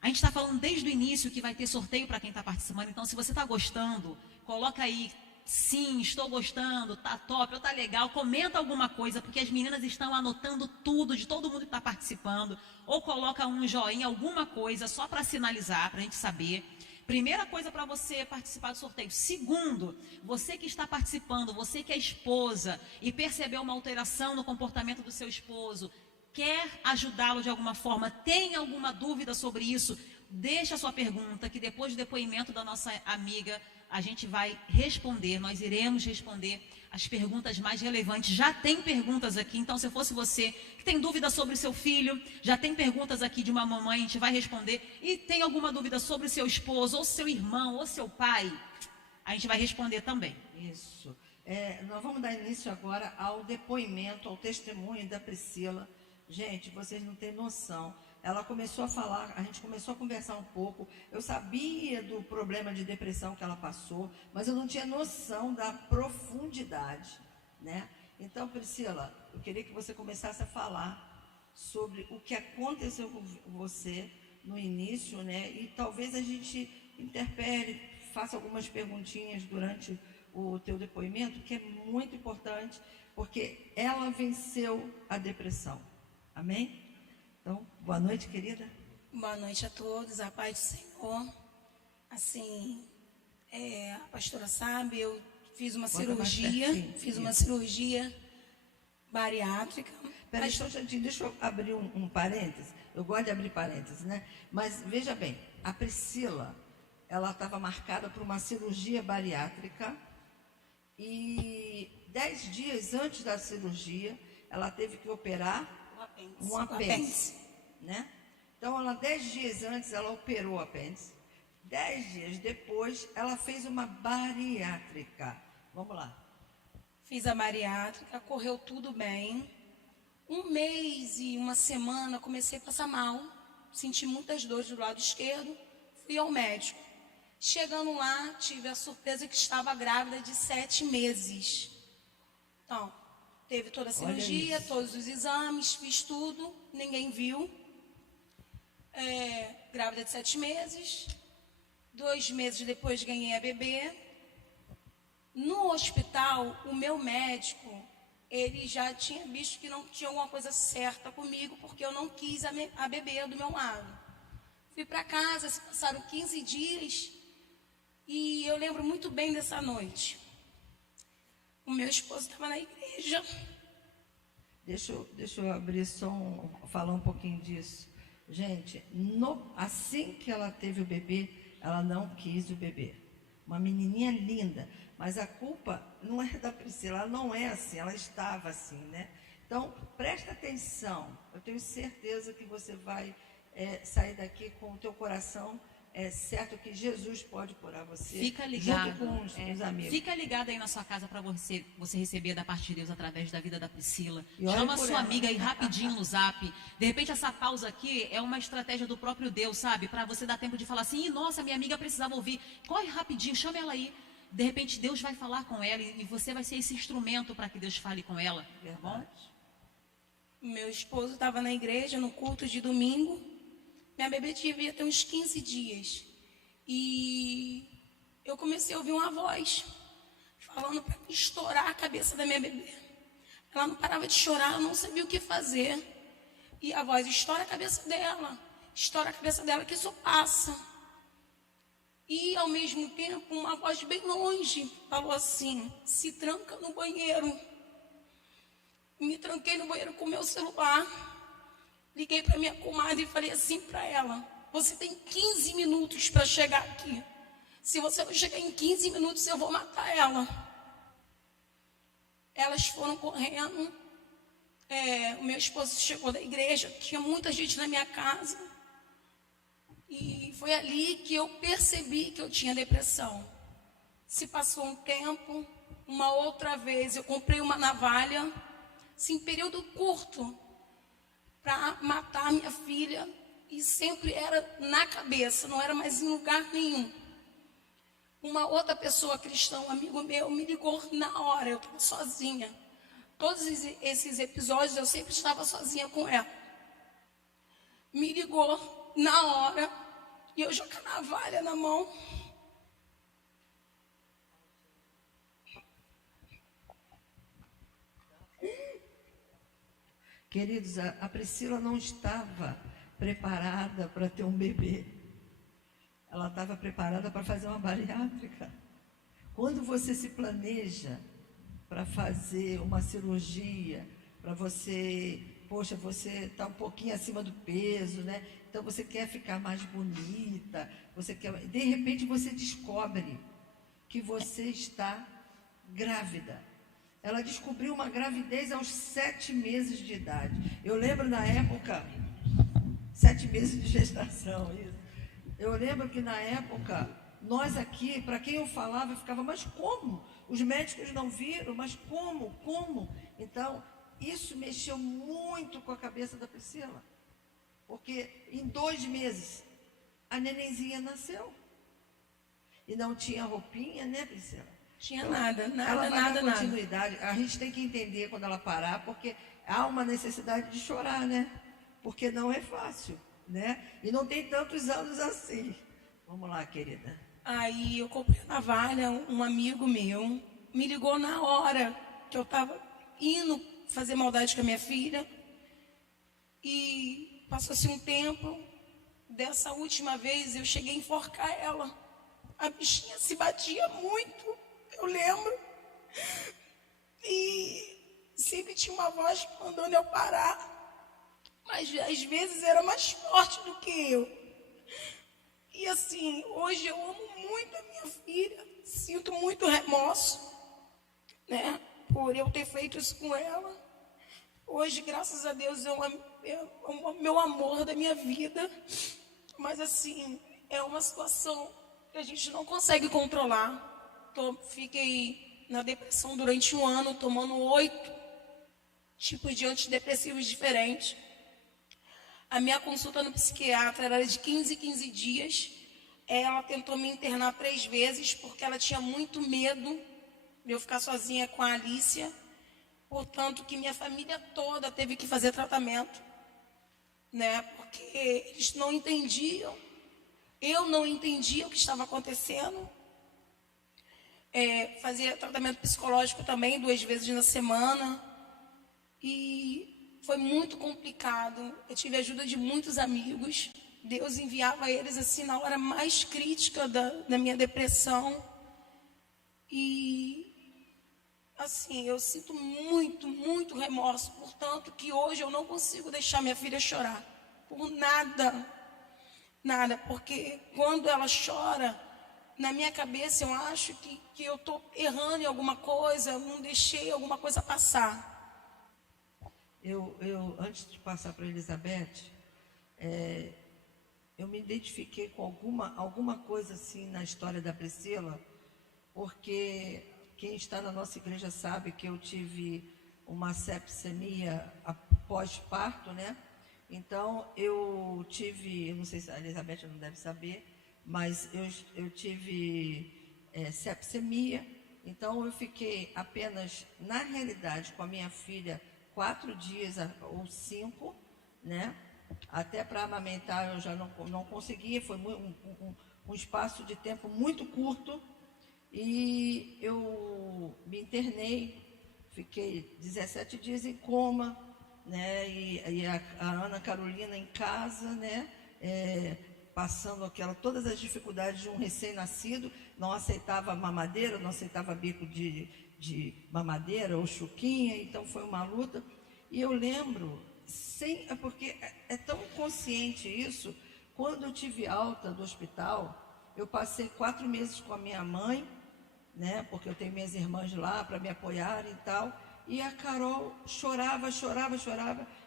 a gente está falando desde o início que vai ter sorteio para quem está participando. Então, se você está gostando, coloca aí, sim, estou gostando, tá top, ou tá legal, comenta alguma coisa, porque as meninas estão anotando tudo de todo mundo que está participando. Ou coloca um joinha, alguma coisa, só para sinalizar, para a gente saber. Primeira coisa para você participar do sorteio. Segundo, você que está participando, você que é esposa e percebeu uma alteração no comportamento do seu esposo, quer ajudá-lo de alguma forma, tem alguma dúvida sobre isso, deixa a sua pergunta, que depois do depoimento da nossa amiga, a gente vai responder, nós iremos responder as perguntas mais relevantes. Já tem perguntas aqui, então se fosse você que tem dúvida sobre seu filho, já tem perguntas aqui de uma mamãe, a gente vai responder. E tem alguma dúvida sobre seu esposo, ou seu irmão, ou seu pai, a gente vai responder também. Isso. Nós vamos dar início agora ao depoimento, ao testemunho da Priscila. Gente, vocês não têm noção. Ela começou a falar, a gente começou a conversar um pouco. Eu sabia do problema de depressão que ela passou, mas eu não tinha noção da profundidade, né? Então, Priscila, eu queria que você começasse a falar sobre o que aconteceu com você no início, né? E talvez a gente interpele, faça algumas perguntinhas durante o teu depoimento, que é muito importante, porque ela venceu a depressão. Amém? Então, boa noite, querida. Boa noite a todos, a paz do Senhor. Assim, a pastora sabe, eu fiz uma cirurgia bariátrica. Peraí, deixa eu abrir um parêntese. Eu gosto de abrir parênteses, né? Mas veja bem, a Priscila, ela estava marcada por uma cirurgia bariátrica e 10 dias antes da cirurgia, ela teve que operar um apêndice, né? Então, 10 dias antes, ela operou o apêndice. 10 dias depois, ela fez uma bariátrica. Vamos lá. Fiz a bariátrica, correu tudo bem. 1 mês e 1 semana, comecei a passar mal. Senti muitas dores do lado esquerdo. Fui ao médico. Chegando lá, tive a surpresa que estava grávida de 7 meses. Então, teve toda a cirurgia, todos os exames, fiz tudo, ninguém viu. Grávida de 7 meses. 2 meses depois ganhei a bebê. No hospital, o meu médico, ele já tinha visto que não tinha alguma coisa certa comigo, porque eu não quis a bebê do meu lado. Fui para casa, se passaram 15 dias, e eu lembro muito bem dessa noite. O meu esposo estava na igreja. Deixa eu abrir falar um pouquinho disso. Gente, assim que ela teve o bebê, ela não quis o bebê. Uma menininha linda, mas a culpa não é da Priscila, ela não é assim, ela estava assim, né? Então, presta atenção, eu tenho certeza que você vai sair daqui com o teu coração certo que Jesus pode curar você. Fica ligado, junto com os amigos. Fica ligado aí na sua casa para você receber da parte de Deus através da vida da Priscila. E chama a sua amiga aí rapidinho no zap. De repente essa pausa aqui é uma estratégia do próprio Deus, sabe? Para você dar tempo de falar assim, nossa, minha amiga precisava ouvir. Corre rapidinho, chama ela aí. De repente Deus vai falar com ela e você vai ser esse instrumento para que Deus fale com ela. Tá bom? Meu esposo estava na igreja, no culto de domingo. Minha bebê devia ter uns 15 dias. E eu comecei a ouvir uma voz falando para estourar a cabeça da minha bebê. Ela não parava de chorar, eu não sabia o que fazer. E a voz, estoura a cabeça dela, que isso passa. E, ao mesmo tempo, uma voz bem longe falou assim, se tranca no banheiro. Me tranquei no banheiro com o meu celular. Liguei para minha comadre e falei assim para ela, você tem 15 minutos para chegar aqui. Se você não chegar em 15 minutos, eu vou matar ela. Elas foram correndo. O meu esposo chegou da igreja, tinha muita gente na minha casa. E foi ali que eu percebi que eu tinha depressão. Se passou um tempo, uma outra vez eu comprei uma navalha, assim, período curto, para matar minha filha, e sempre era na cabeça, não era mais em lugar nenhum. Uma outra pessoa cristã, um amigo meu, me ligou na hora, eu estava sozinha. Todos esses episódios eu sempre estava sozinha com ela. Me ligou na hora, e eu já com a navalha na mão. Queridos, a Priscila não estava preparada para ter um bebê. Ela estava preparada para fazer uma bariátrica. Quando você se planeja para fazer uma cirurgia, para você está um pouquinho acima do peso, né? Então você quer ficar mais bonita, de repente você descobre que você está grávida. Ela descobriu uma gravidez aos 7 meses de idade. Eu lembro na época, 7 meses de gestação, isso. Eu lembro que na época, nós aqui, para quem eu falava, ficava, mas como? Os médicos não viram, mas como? Como? Então, isso mexeu muito com a cabeça da Priscila. Porque em 2 meses, a nenenzinha nasceu. E não tinha roupinha, né, Priscila? Tinha então, nada. Continuidade. A gente tem que entender quando ela parar, porque há uma necessidade de chorar, né? Porque não é fácil. né? E não tem tantos anos assim. Vamos lá, querida. Aí eu comprei a navalha, um amigo meu me ligou na hora que eu estava indo fazer maldade com a minha filha. E passou-se um tempo, dessa última vez eu cheguei a enforcar ela. A bichinha se batia muito, eu lembro. E sempre tinha uma voz mandando eu parar. Mas às vezes era mais forte do que eu. E assim, hoje eu amo muito a minha filha. Sinto muito remorso, né, por eu ter feito isso com ela. Hoje, graças a Deus, é o meu amor da minha vida. Mas assim, é uma situação que a gente não consegue controlar. Fiquei na depressão durante 1 ano, tomando 8 tipos de antidepressivos diferentes. A minha consulta no psiquiatra era de 15 em 15 dias. Ela tentou me internar 3 vezes, porque ela tinha muito medo de eu ficar sozinha com a Alícia. Portanto, que minha família toda teve que fazer tratamento, né? Porque eles não entendiam. Eu não entendia o que estava acontecendo. Fazia tratamento psicológico também 2 vezes na semana. E foi muito complicado. Eu tive a ajuda de muitos amigos. Deus enviava eles assim na hora mais crítica da minha depressão. E assim, eu sinto muito, muito remorso. Portanto, que hoje eu não consigo deixar minha filha chorar. Por nada. Nada. Porque quando ela chora, na minha cabeça eu acho que eu estou errando em alguma coisa, não deixei alguma coisa passar. Eu antes de passar para a Elizabeth, eu me identifiquei com alguma coisa assim na história da Priscila, porque quem está na nossa igreja sabe que eu tive uma sepsemia pós-parto, né? Então, eu não sei se a Elizabeth não deve saber, mas eu tive sepsemia. Então, eu fiquei apenas, na realidade, com a minha filha 4 dias ou 5, né? Até para amamentar eu já não conseguia, foi um espaço de tempo muito curto. E eu me internei, fiquei 17 dias em coma, né? E a Ana Carolina em casa, né? Passando todas as dificuldades de um recém-nascido, não aceitava mamadeira, não aceitava bico de mamadeira ou chuquinha, então foi uma luta. E eu lembro, porque é tão consciente isso, quando eu tive alta do hospital, eu passei 4 meses com a minha mãe, né? Porque eu tenho minhas irmãs lá para me apoiarem e tal. E a Carol chorava.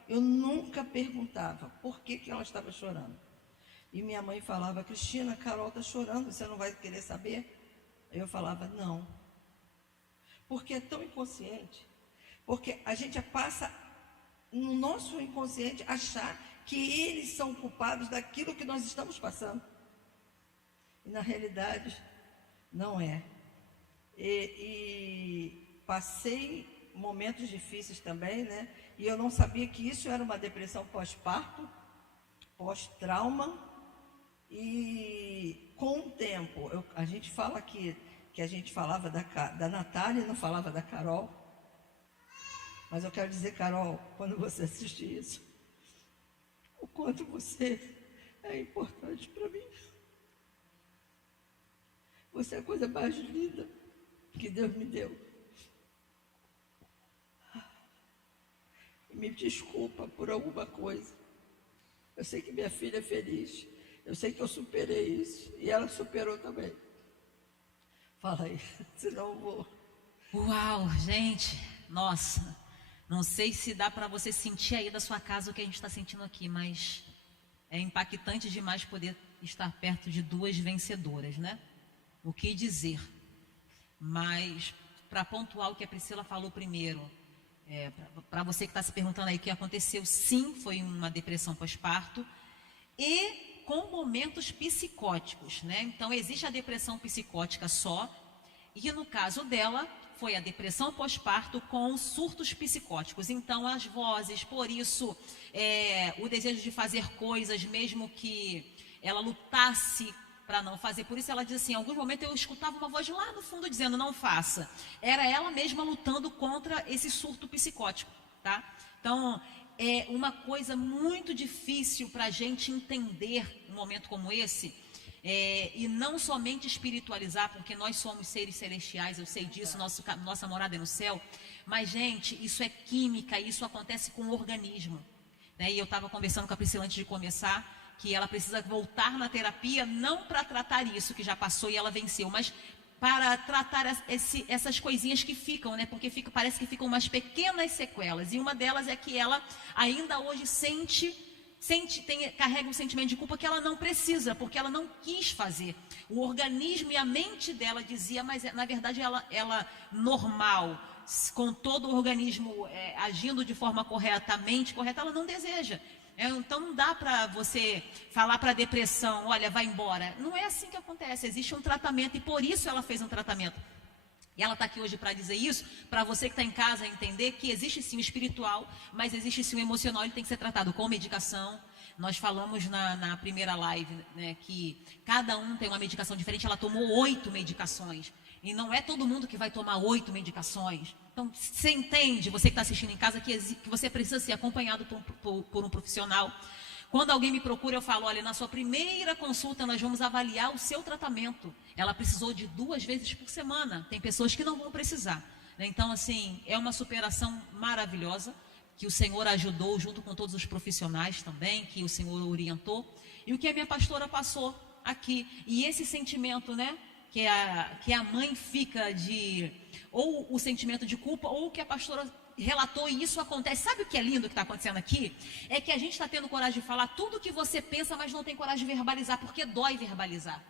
Eu nunca perguntava por que ela estava chorando. E minha mãe falava: Cristina, a Carol está chorando, você não vai querer saber? Eu falava: não. Porque é tão inconsciente. Porque a gente passa no nosso inconsciente achar que eles são culpados daquilo que nós estamos passando. E na realidade, não é. E passei momentos difíceis também, né? E eu não sabia que isso era uma depressão pós-parto, pós-trauma. E com o tempo, a gente fala que a gente falava da Natália e não falava da Carol. Mas eu quero dizer, Carol, quando você assistir isso, o quanto você é importante para mim. Você é a coisa mais linda que Deus me deu. E me desculpa por alguma coisa. Eu sei que minha filha é feliz. Eu sei que eu superei isso. E ela superou também. Fala aí, senão eu vou. Uau, gente, nossa. Não sei se dá para você sentir aí da sua casa o que a gente está sentindo aqui, mas é impactante demais poder estar perto de 2 vencedoras, né? O que dizer? Mas, para pontuar o que a Priscila falou primeiro, para você que está se perguntando aí o que aconteceu, sim, foi uma depressão pós-parto e com momentos psicóticos, né? Então, existe a depressão psicótica só, e no caso dela, foi a depressão pós-parto com surtos psicóticos. Então, as vozes, por isso, o desejo de fazer coisas, mesmo que ela lutasse para não fazer. Por isso ela diz assim, em alguns momentos eu escutava uma voz lá no fundo dizendo, não faça. Era ela mesma lutando contra esse surto psicótico, tá? Então, é uma coisa muito difícil para a gente entender um momento como esse, e não somente espiritualizar, porque nós somos seres celestiais, eu sei disso, nossa morada é no céu, mas, gente, isso é química, isso acontece com o organismo, né? E eu estava conversando com a Priscila antes de começar, que ela precisa voltar na terapia, não para tratar isso que já passou e ela venceu, mas para tratar essas coisinhas que ficam, né? Porque parece que ficam umas pequenas sequelas, e uma delas é que ela ainda hoje carrega um sentimento de culpa que ela não precisa, porque ela não quis fazer. O organismo e a mente dela dizia, mas na verdade ela normal, com todo o organismo agindo de forma correta, ela não deseja. Então não dá para você falar para a depressão, olha, vai embora. Não é assim que acontece, existe um tratamento e por isso ela fez um tratamento. E ela está aqui hoje para dizer isso, para você que está em casa entender que existe sim o espiritual, mas existe sim o emocional, ele tem que ser tratado com medicação. Nós falamos na primeira live, né, que cada um tem uma medicação diferente, ela tomou 8 medicações. E não é todo mundo que vai tomar 8 medicações. Então, você entende, você que está assistindo em casa, que você precisa ser acompanhado por um profissional. Quando alguém me procura, eu falo, olha, na sua primeira consulta nós vamos avaliar o seu tratamento. Ela precisou de 2 vezes por semana. Tem pessoas que não vão precisar, né? Então, assim, é uma superação maravilhosa, que o Senhor ajudou junto com todos os profissionais também, que o Senhor orientou. E o que a minha pastora passou aqui. E esse sentimento, né? Que a mãe fica ou o sentimento de culpa, ou o que a pastora relatou, e isso acontece. Sabe o que é lindo que está acontecendo aqui? É que a gente está tendo coragem de falar tudo o que você pensa, mas não tem coragem de verbalizar, porque dói verbalizar,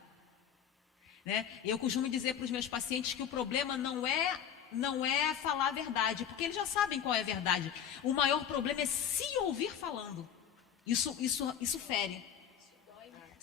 né? Eu costumo dizer para os meus pacientes que o problema não é falar a verdade, porque eles já sabem qual é a verdade. O maior problema é se ouvir falando. Isso fere.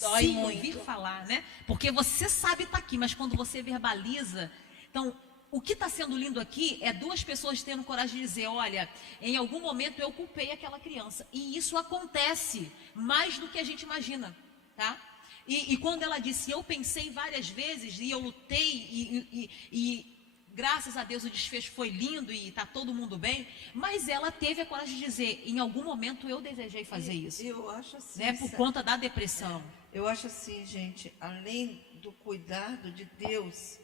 Dói se muito. ouvir falar, né? Porque você sabe estar aqui, mas quando você verbaliza... Então, o que está sendo lindo aqui é 2 pessoas tendo coragem de dizer, olha, em algum momento eu culpei aquela criança. E isso acontece mais do que a gente imagina, tá? E quando ela disse, eu pensei várias vezes, e eu lutei, e graças a Deus o desfecho foi lindo e está todo mundo bem, mas ela teve a coragem de dizer, em algum momento eu desejei fazer isso. Eu acho assim, né, por conta da depressão. Eu acho assim, gente, além do cuidado de Deus,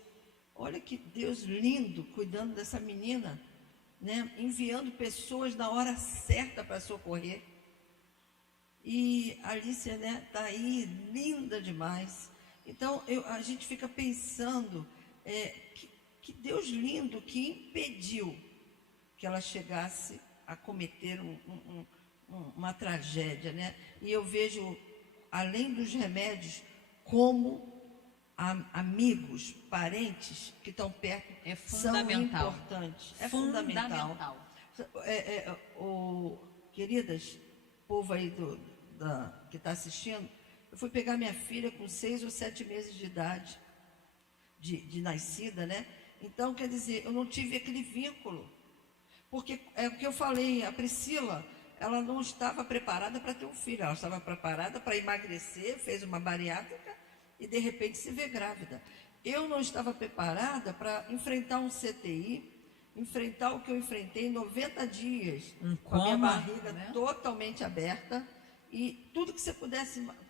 olha que Deus lindo cuidando dessa menina, né, enviando pessoas na hora certa para socorrer. E a Alicia, né, tá aí, linda demais. Então, a gente fica pensando, que Deus lindo que impediu que ela chegasse a cometer uma tragédia, né? E eu vejo, além dos remédios, como amigos, parentes que estão perto são importantes. É fundamental. Queridas, povo aí que está assistindo, eu fui pegar minha filha com 6 ou 7 meses de idade, de nascida, né? Então, quer dizer, eu não tive aquele vínculo, porque é o que eu falei, a Priscila, ela não estava preparada para ter um filho, ela estava preparada para emagrecer, fez uma bariátrica e de repente se vê grávida. Eu não estava preparada para enfrentar um CTI, enfrentar o que eu enfrentei em 90 dias, com a minha barriga, né, totalmente aberta, e tudo que você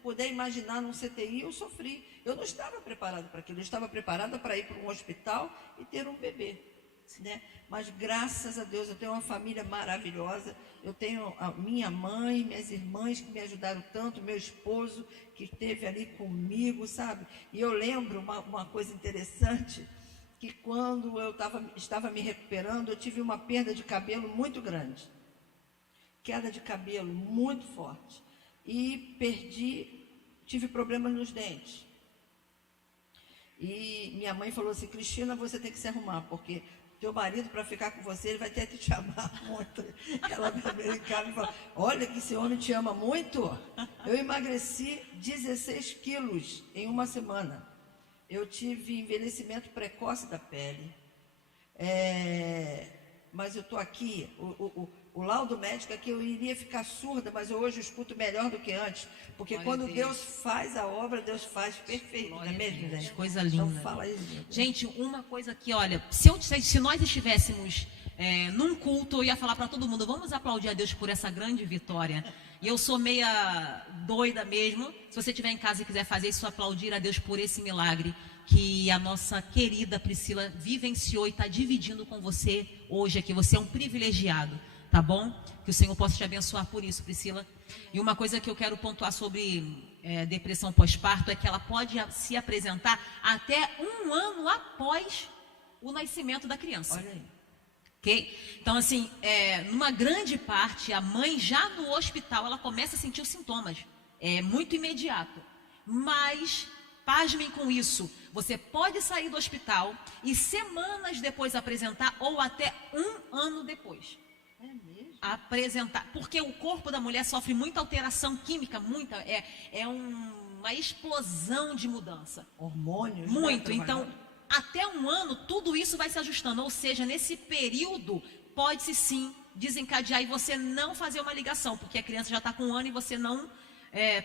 puder imaginar num CTI, eu sofri. Eu não estava preparada para aquilo, eu estava preparada para ir para um hospital e ter um bebê, né? Mas graças a Deus eu tenho uma família maravilhosa, eu tenho a minha mãe, minhas irmãs que me ajudaram tanto, meu esposo que esteve ali comigo, sabe? E eu lembro uma coisa interessante, que quando eu estava me recuperando, eu tive uma perda de cabelo muito grande, queda de cabelo muito forte, e tive problemas nos dentes. E minha mãe falou assim, Cristina, você tem que se arrumar, porque teu marido, para ficar com você, ele vai ter que te amar muito. Ela me brincava e falou, olha que esse homem te ama muito. Eu emagreci 16 quilos em uma semana. Eu tive envelhecimento precoce da pele. Mas eu estou aqui, o laudo médico é que eu iria ficar surda, mas hoje eu escuto melhor do que antes, porque Glória quando a Deus. Deus faz a obra, Deus faz perfeito, não é mesmo, Deus, gente? coisa Então linda. fala aí, gente. Gente, uma coisa que, olha, se nós estivéssemos num culto, eu ia falar para todo mundo, vamos aplaudir a Deus por essa grande vitória. E eu sou meia doida mesmo. Se você estiver em casa e quiser fazer isso, aplaudir a Deus por esse milagre que a nossa querida Priscila vivenciou e está dividindo com você hoje aqui. Você é um privilegiado, tá bom? Que o Senhor possa te abençoar por isso, Priscila. E uma coisa que eu quero pontuar sobre depressão pós-parto é que ela pode se apresentar até 1 ano após o nascimento da criança. Olha aí. Ok? Então, assim, numa grande parte, a mãe já no hospital, ela começa a sentir os sintomas. É muito imediato. Mas, pasmem com isso, você pode sair do hospital e semanas depois apresentar, ou até 1 ano depois. É mesmo? Apresentar. Porque o corpo da mulher sofre muita alteração química, uma explosão de mudança. Hormônios. Muito. Né, Então, até 1 ano, tudo isso vai se ajustando. Ou seja, nesse período, pode-se sim desencadear e você não fazer uma ligação, porque a criança já está com 1 ano e você não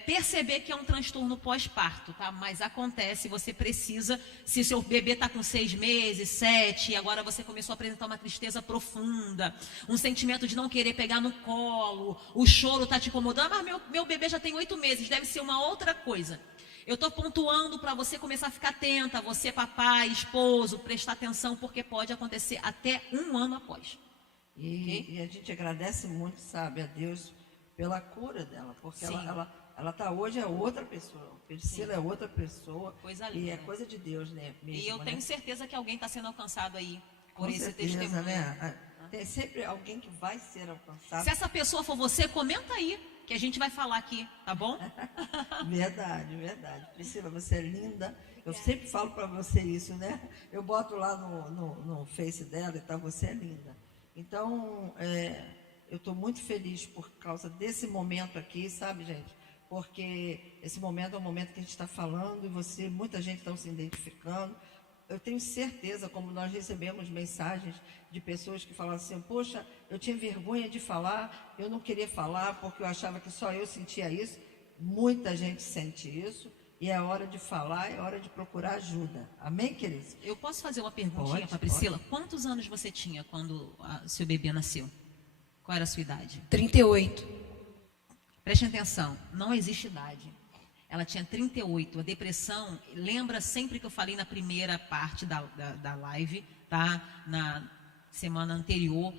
perceber que é um transtorno pós-parto, tá? Mas acontece, você precisa, se seu bebê está com 6 meses, 7, e agora você começou a apresentar uma tristeza profunda, um sentimento de não querer pegar no colo, o choro está te incomodando, mas meu bebê já tem 8 meses, deve ser uma outra coisa. Eu estou pontuando para você começar a ficar atenta, você papai, esposo, prestar atenção, porque pode acontecer até 1 ano após. E a gente agradece muito, sabe, a Deus pela cura dela, porque Sim. ela tá hoje é outra pessoa. Priscila é outra pessoa. Coisa E é linda. coisa de Deus, né? Mesmo, E eu tenho né? certeza que alguém está sendo alcançado aí por Com esse certeza, testemunho. né? Tem sempre alguém que vai ser alcançado. Se essa pessoa for você, comenta aí, que a gente vai falar aqui, tá bom? Verdade, verdade. Priscila, você é linda. Eu sempre falo para você isso, né? Eu boto lá no Face dela e tal, você é linda. Então, eu estou muito feliz por causa desse momento aqui, sabe, gente? Porque esse momento é um momento que a gente está falando e muita gente está se identificando. Eu tenho certeza, como nós recebemos mensagens de pessoas que falam assim, poxa, eu tinha vergonha de falar, eu não queria falar porque eu achava que só eu sentia isso. Muita gente sente isso e é hora de falar, é hora de procurar ajuda. Amém, queridos? Eu posso fazer uma perguntinha Pode, para Priscila? Quantos anos você tinha quando seu bebê nasceu? Qual era a sua idade? 38. Preste atenção, não existe idade. Ela tinha 38. A depressão, lembra sempre que eu falei na primeira parte da live, tá? Na semana anterior.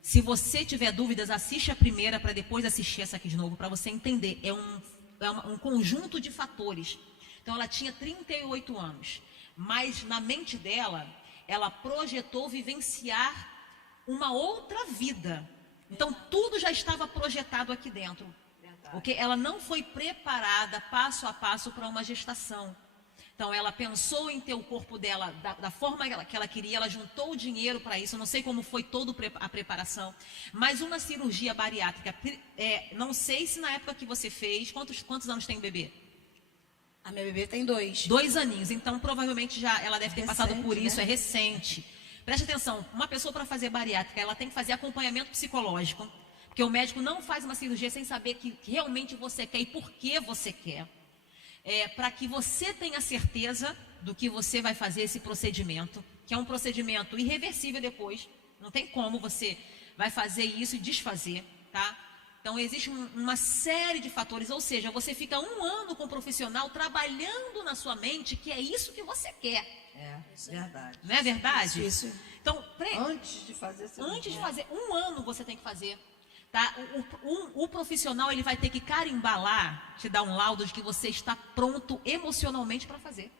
Se você tiver dúvidas, assiste a primeira para depois assistir essa aqui de novo, para você entender. É um conjunto de fatores. Então, ela tinha 38 anos. Mas na mente dela, ela projetou vivenciar uma outra vida. Então, tudo já estava projetado aqui dentro. Porque ela não foi preparada passo a passo para uma gestação. Então, ela pensou em ter o corpo dela da forma que ela queria, ela juntou o dinheiro para isso, eu não sei como foi toda a preparação, mas uma cirurgia bariátrica, não sei se na época que você fez, quantos anos tem o bebê? A minha bebê tem 2. 2 aninhos, então provavelmente já ela deve ter passado por isso, né? é recente. Preste atenção, uma pessoa para fazer bariátrica, ela tem que fazer acompanhamento psicológico, porque o médico não faz uma cirurgia sem saber que realmente você quer e por que você quer. Para que você tenha certeza do que você vai fazer esse procedimento, que é um procedimento irreversível depois, não tem como você vai fazer isso e desfazer, tá? Então existe uma série de fatores, ou seja, você fica 1 ano com um profissional trabalhando na sua mente que é isso que você quer. Verdade. Não é verdade? Isso. Então, Antes de fazer cirurgia. antes de fazer, 1 ano você tem que fazer. Tá? O profissional ele vai ter que carimbar lá, te dar um laudo de que você está pronto emocionalmente para fazer.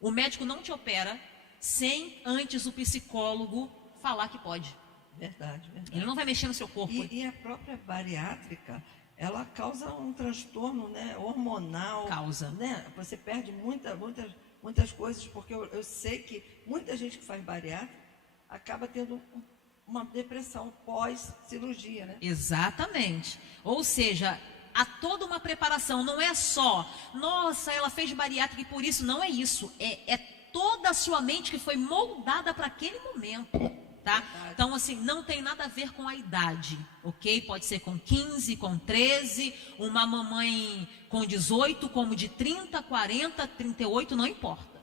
O médico não te opera sem antes o psicólogo falar que pode. Verdade. Ele não vai mexer no seu corpo. E a própria bariátrica, ela causa um transtorno, né, hormonal. Causa. Né? Você perde muitas coisas, porque eu sei que muita gente que faz bariátrica acaba tendo uma depressão pós-cirurgia, né? Exatamente. Ou seja, há toda uma preparação, não é só, nossa, ela fez bariátrica e por isso, não é isso. É toda a sua mente que foi moldada para aquele momento, tá? Então, assim, não tem nada a ver com a idade, ok? Pode ser com 15, com 13, uma mamãe com 18, como de 30, 40, 38, não importa,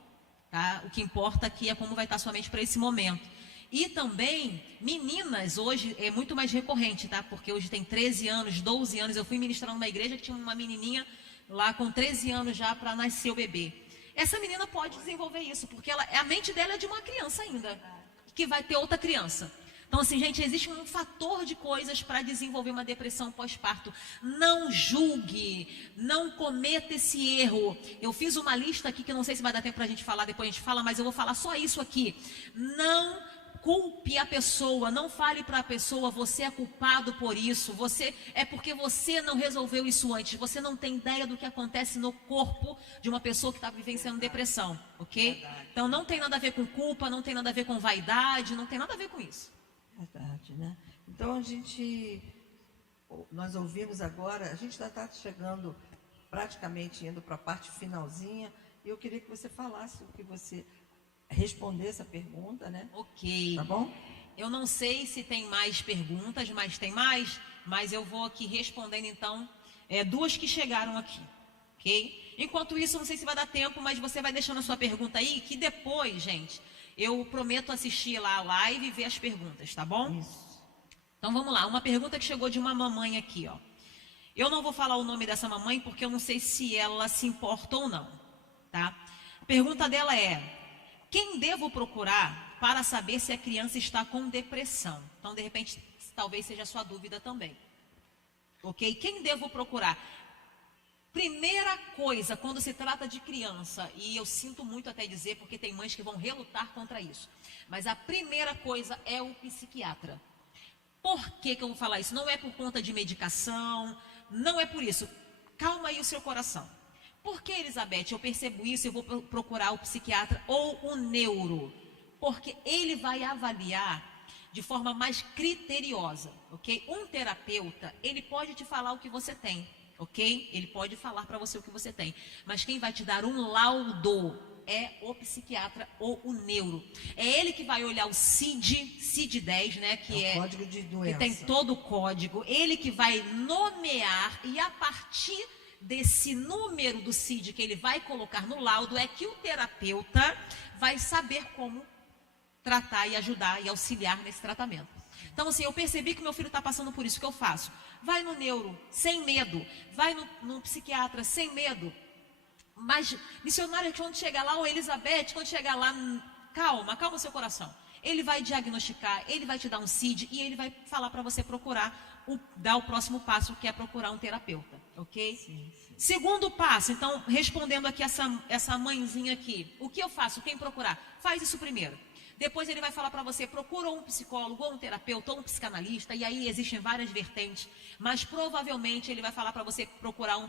tá? O que importa aqui é como vai estar sua mente para esse momento. E também, meninas, hoje é muito mais recorrente, tá? Porque hoje tem 13 anos, 12 anos. Eu fui ministrar numa igreja que tinha uma menininha lá com 13 anos já para nascer o bebê. Essa menina pode desenvolver isso, porque a mente dela é de uma criança ainda, que vai ter outra criança. Então, assim, gente, existe um fator de coisas para desenvolver uma depressão pós-parto. Não julgue, não cometa esse erro. Eu fiz uma lista aqui que eu não sei se vai dar tempo para a gente falar, depois a gente fala, mas eu vou falar só isso aqui. Não culpe a pessoa, não fale para a pessoa, você é culpado por isso, é porque você não resolveu isso antes, você não tem ideia do que acontece no corpo de uma pessoa que está vivenciando depressão, ok? Então não tem nada a ver com culpa, não tem nada a ver com vaidade, não tem nada a ver com isso. Verdade, né? Então nós ouvimos agora, a gente já está chegando praticamente indo para a parte finalzinha, e eu queria que você falasse o que você responder essa pergunta, né? Ok. Tá bom? Eu não sei se tem mais perguntas, mas tem mais, mas eu vou aqui respondendo então duas que chegaram aqui, ok? Enquanto isso, não sei se vai dar tempo, mas você vai deixando a sua pergunta aí, que depois, gente, eu prometo assistir lá a live e ver as perguntas, tá bom? Isso. Então vamos lá, uma pergunta que chegou de uma mamãe aqui, ó. Eu não vou falar o nome dessa mamãe porque eu não sei se ela se importa ou não, tá? A pergunta dela é: quem devo procurar para saber se a criança está com depressão? Então, de repente, talvez seja a sua dúvida também. Ok? Quem devo procurar? Primeira coisa, quando se trata de criança, e eu sinto muito até dizer, porque tem mães que vão relutar contra isso, mas a primeira coisa é o psiquiatra. Por que eu vou falar isso? Não é por conta de medicação, não é por isso. Calma aí o seu coração. Por que, Elizabeth, eu percebo isso e eu vou procurar o psiquiatra ou o neuro? Porque ele vai avaliar de forma mais criteriosa, ok? Um terapeuta, ele pode te falar o que você tem, ok? Ele pode falar para você o que você tem. Mas quem vai te dar um laudo é o psiquiatra ou o neuro. É ele que vai olhar o CID-10, né? Que é o código de doença. Que tem todo o código. Ele que vai nomear e a partir desse número do CID que ele vai colocar no laudo é que o terapeuta vai saber como tratar e ajudar e auxiliar nesse tratamento. Então, assim, eu percebi que meu filho está passando por isso, o que eu faço? Vai no neuro, sem medo. Vai no psiquiatra, sem medo. Mas, missionário, quando chegar lá, ou Elizabeth, quando chegar lá, calma seu coração. Ele vai diagnosticar, ele vai te dar um CID e ele vai falar para você procurar, dar o próximo passo, que é procurar um terapeuta, ok? Sim. Segundo passo, então, respondendo aqui essa mãezinha aqui, o que eu faço? Quem procurar? Faz isso primeiro. Depois ele vai falar para você, procura um psicólogo, ou um terapeuta, ou um psicanalista, e aí existem várias vertentes, mas provavelmente ele vai falar para você procurar um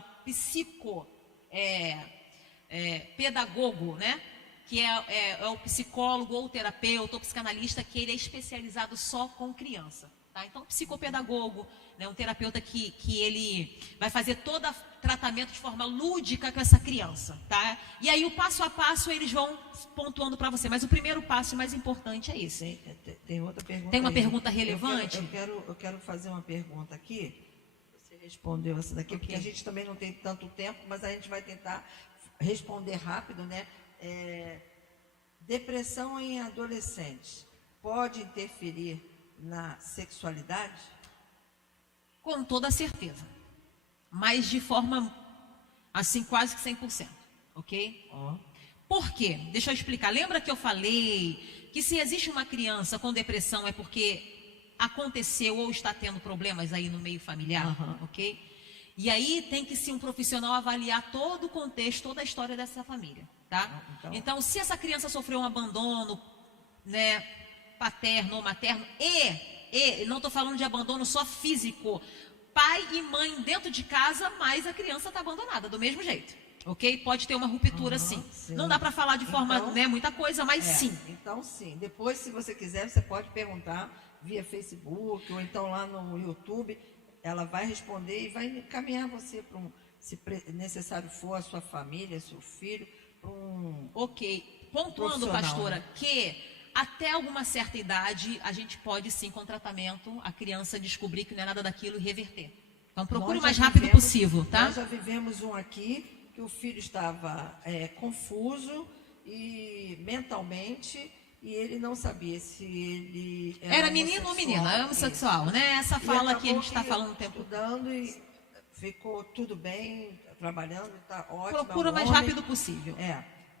pedagogo, né? Que é o psicólogo, ou o terapeuta, ou psicanalista, que ele é especializado só com criança. Tá? Então, psicopedagogo, né, um terapeuta que ele vai fazer todo tratamento de forma lúdica com essa criança, tá? E aí o passo a passo eles vão pontuando para você, mas o primeiro passo mais importante é esse. Tem outra pergunta. Tem uma aí. pergunta relevante? Eu quero fazer uma pergunta aqui. Você respondeu essa daqui, porque a gente também não tem tanto tempo, mas a gente vai tentar responder rápido, né? Depressão em adolescentes pode interferir na sexualidade? Com toda certeza. Mas de forma, assim, quase que 100%. Ok? Por quê? Deixa eu explicar. Lembra que eu falei que se existe uma criança com depressão é porque aconteceu ou está tendo problemas aí no meio familiar? Ok? E aí tem que ser um profissional avaliar todo o contexto, toda a história dessa família. Tá? Então, se essa criança sofreu um abandono, né, paterno ou materno, e não estou falando de abandono só físico, pai e mãe dentro de casa, mas a criança está abandonada do mesmo jeito, ok? Pode ter uma ruptura, sim. Não dá para falar de forma, muita coisa, mas sim. Então, sim. Depois, se você quiser, você pode perguntar via Facebook ou então lá no YouTube. Ela vai responder e vai encaminhar você para se necessário for, a sua família, seu filho, para um... Ok. pontuando, Profissional, pastora, né? que até alguma certa idade a gente pode sim, com tratamento, a criança descobrir que não é nada daquilo e reverter. Então procure o Nós mais já rápido vivemos- possível, tá? Nós já vivemos um aqui que o filho estava confuso e mentalmente e ele não sabia se ele Era menino ou menina, é homossexual, né? Essa E fala que a acabou gente está falando o tempo. estudando e ficou tudo bem, trabalhando, está ótimo. Procura é o um mais homem. rápido possível.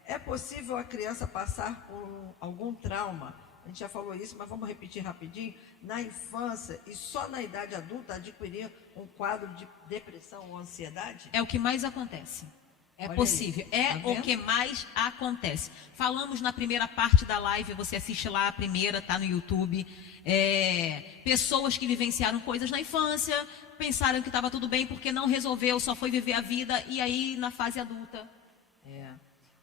É possível a criança passar por algum trauma, a gente já falou isso, mas vamos repetir rapidinho, na infância e só na idade adulta adquirir um quadro de depressão ou ansiedade? É o que mais acontece. É Olha possível. aí, É tá o vendo? que mais acontece. Falamos na primeira parte da live, você assiste lá a primeira, tá no YouTube. Pessoas que vivenciaram coisas na infância, pensaram que estava tudo bem porque não resolveu, só foi viver a vida, e aí na fase adulta.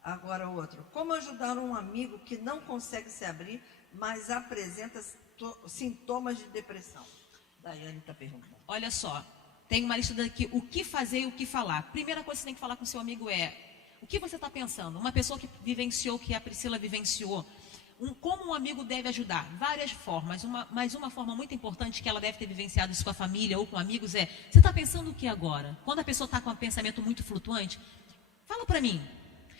Agora outro. Como ajudar um amigo que não consegue se abrir, mas apresenta sintomas de depressão? Daiane está perguntando. Olha só, tem uma lista daqui, o que fazer e o que falar. Primeira coisa que você tem que falar com seu amigo é, o que você está pensando? Uma pessoa que vivenciou, que a Priscila vivenciou, como um amigo deve ajudar? Várias formas, mas uma forma muito importante que ela deve ter vivenciado isso com a família ou com amigos é, você está pensando o que agora? Quando a pessoa está com um pensamento muito flutuante, fala para mim.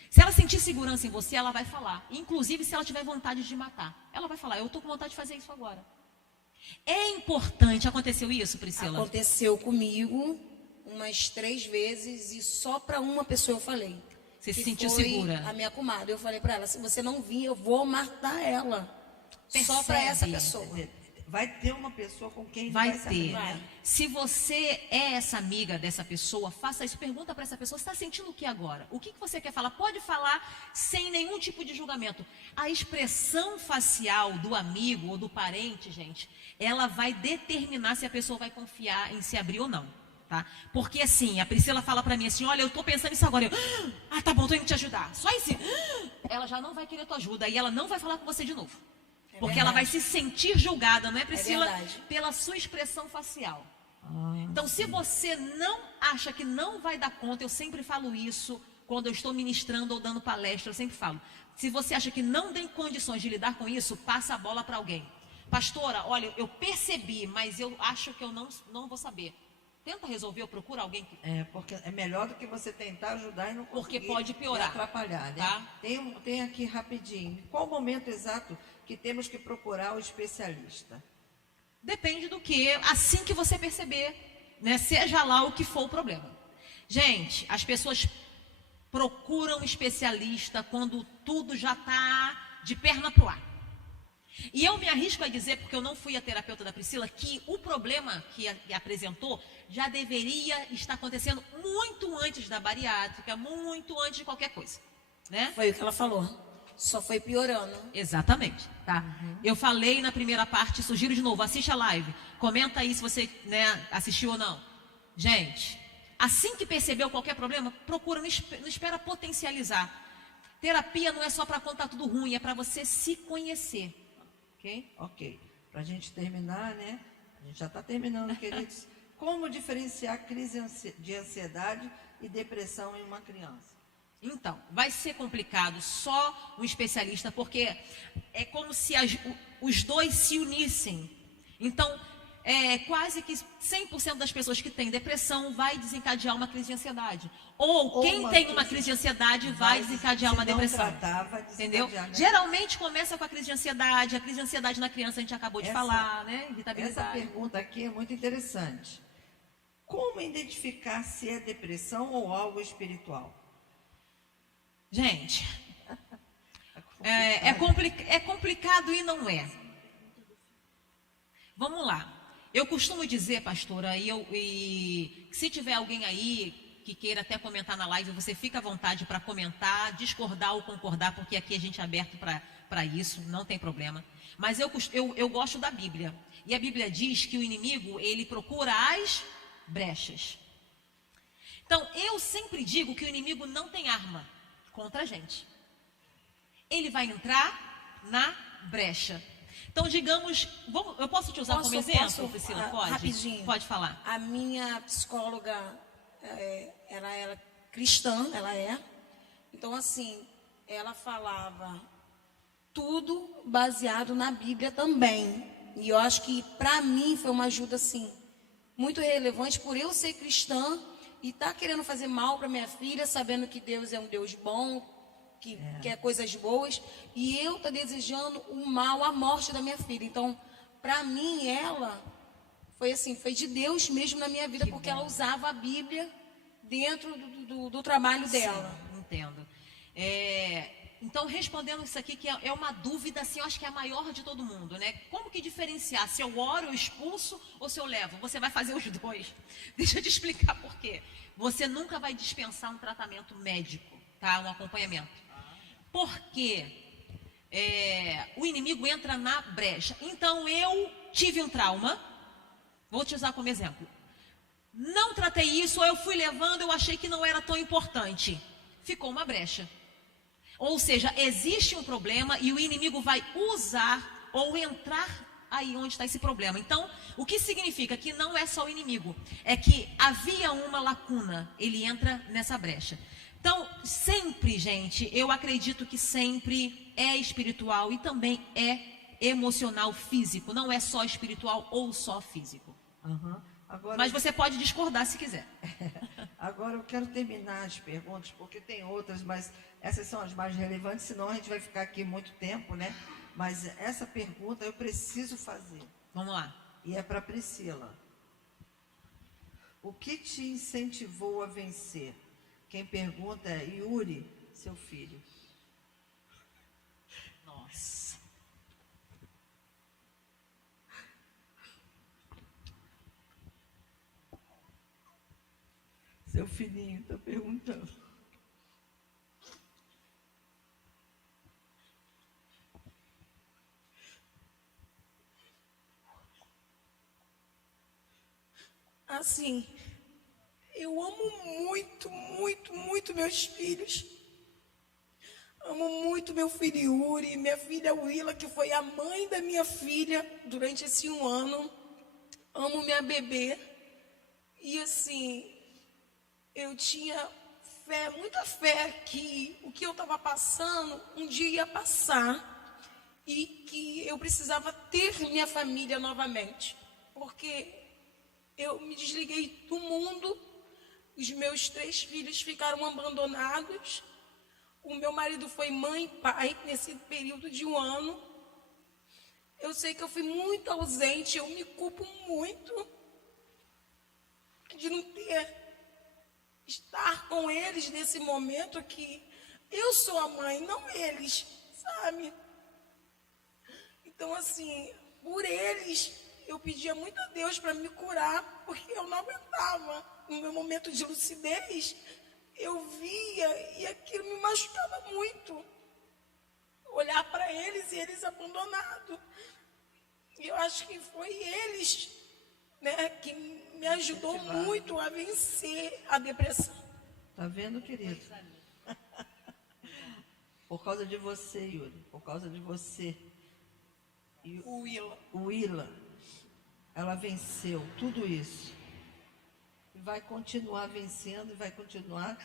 Se ela sentir segurança em você, ela vai falar. Inclusive, se ela tiver vontade de matar, ela vai falar, eu estou com vontade de fazer isso agora. É importante, aconteceu isso, Priscila? Aconteceu comigo umas 3 vezes e só para uma pessoa eu falei. Você se que sentiu foi segura? A minha comadre. Eu falei para ela, se você não vir, eu vou matar ela. Só para essa Percebe? pessoa. Vai ter uma pessoa com quem ele Vai vai se abrir, ter. né? Se você é essa amiga dessa pessoa, faça isso. Pergunta para essa pessoa, você está sentindo o que agora? O que você quer falar? Pode falar sem nenhum tipo de julgamento. A expressão facial do amigo ou do parente, gente, ela vai determinar se a pessoa vai confiar em se abrir ou não. Tá? Porque assim, a Priscila fala para mim assim, olha, eu estou pensando nisso agora. Tá bom, estou indo te ajudar. Só isso. Ela já não vai querer tua ajuda e ela não vai falar com você de novo. Porque ela vai se sentir julgada, não é, Priscila? verdade. Pela sua expressão facial. Então, se você não acha que não vai dar conta, eu sempre falo isso quando eu estou ministrando ou dando palestra, eu sempre falo. Se você acha que não tem condições de lidar com isso, passa a bola para alguém. Pastora, olha, eu percebi, mas eu acho que eu não vou saber. Tenta resolver ou procura alguém que... Porque é melhor do que você tentar ajudar e não conseguir. Porque pode piorar. E atrapalhar, né? Tá? Tem aqui rapidinho. Qual o momento exato que temos que procurar o especialista? Depende do que, assim que você perceber, né? Seja lá o que for o problema. Gente, as pessoas procuram um especialista quando tudo já está de perna pro ar. E eu me arrisco a dizer, porque eu não fui a terapeuta da Priscila, que o problema que apresentou já deveria estar acontecendo muito antes da bariátrica, muito antes de qualquer coisa, né? Foi o que ela falou. Só foi piorando. Exatamente, tá? Eu falei na primeira parte, sugiro de novo, assiste a live, comenta aí se você, né, assistiu ou não. Gente, assim que percebeu qualquer problema, procura, não espera potencializar. Terapia não é só para contar tudo ruim, é para você se conhecer. Ok. Para a gente terminar, né? A gente já está terminando, queridos. Como diferenciar crise de ansiedade e depressão em uma criança? Então, vai ser complicado só um especialista, porque é como se os dois se unissem. Então, quase que 100% das pessoas que têm depressão vai desencadear uma crise de ansiedade. Ou quem tem uma crise de ansiedade vai desencadear uma depressão. Entendeu? Né? Geralmente começa com a crise de ansiedade. A crise de ansiedade na criança a gente acabou de falar, né? Irritabilidade. Essa pergunta aqui é muito interessante. Como identificar se é depressão ou algo espiritual? Gente, é complicado e não é. Vamos lá. Eu costumo dizer, pastora, e se tiver alguém aí que queira até comentar na live, você fica à vontade para comentar, discordar ou concordar, porque aqui a gente é aberto para isso, não tem problema. Mas eu gosto da Bíblia. E a Bíblia diz que o inimigo, ele procura as brechas. Então, eu sempre digo que o inimigo não tem arma contra a gente. Ele vai entrar na brecha. Então, digamos, eu posso te usar como exemplo, Priscila? Pode? Rapidinho. Pode falar. A minha psicóloga, ela era cristã, ela é. Então, assim, ela falava tudo baseado na Bíblia também. E eu acho que para mim foi uma ajuda assim muito relevante por eu ser cristã e estar querendo fazer mal para minha filha, sabendo que Deus é um Deus bom, que quer coisas boas, e eu estar desejando o mal, a morte da minha filha. Então, para mim, ela foi assim, foi de Deus mesmo na minha vida, porque ela usava a Bíblia dentro do trabalho dela. Sim, entendo. Então, respondendo isso aqui, que é uma dúvida, assim, eu acho que é a maior de todo mundo, né? Como que diferenciar se eu oro, eu expulso ou se eu levo? Você vai fazer os dois. Deixa eu te explicar por quê. Você nunca vai dispensar um tratamento médico, tá? Um acompanhamento. Porque o inimigo entra na brecha. Então, eu tive um trauma, vou te usar como exemplo. Não tratei isso, ou eu fui levando, eu achei que não era tão importante. Ficou uma brecha. Ou seja, existe um problema e o inimigo vai usar ou entrar aí onde está esse problema. Então, o que significa que não é só o inimigo, é que havia uma lacuna, ele entra nessa brecha. Então, sempre, gente, eu acredito que sempre é espiritual e também é emocional, físico. Não é só espiritual ou só físico. Agora, Mas você pode discordar se quiser. agora eu quero terminar as perguntas, porque tem outras, mas essas são as mais relevantes, senão a gente vai ficar aqui muito tempo, né? Mas essa pergunta eu preciso fazer. Vamos lá. E é para Priscila. O que te incentivou a vencer? Quem pergunta é Yuri, seu filho. Nossa. Seu filhinho está perguntando. Assim, eu amo muito, muito, muito meus filhos. Amo muito meu filho Yuri, minha filha Willa, que foi a mãe da minha filha durante esse 1 ano. Amo minha bebê. E assim, eu tinha fé, muita fé que o que eu estava passando, um dia ia passar. E que eu precisava ter minha família novamente. Porque eu me desliguei do mundo, os meus 3 filhos ficaram abandonados, o meu marido foi mãe e pai nesse período de 1 ano. Eu sei que eu fui muito ausente, eu me culpo muito de não estar com eles nesse momento que eu sou a mãe, não eles, sabe? Então, assim, por eles, eu pedia muito a Deus para me curar, porque eu não aguentava. No meu momento de lucidez, eu via e aquilo me machucava muito. Olhar para eles e eles abandonados. E eu acho que foi eles, né, que me ajudou muito a vencer a depressão. Tá vendo, querido? Por causa de você, Yuri. Por causa de você. E Willa, ela venceu tudo isso. E vai continuar vencendo, e vai continuar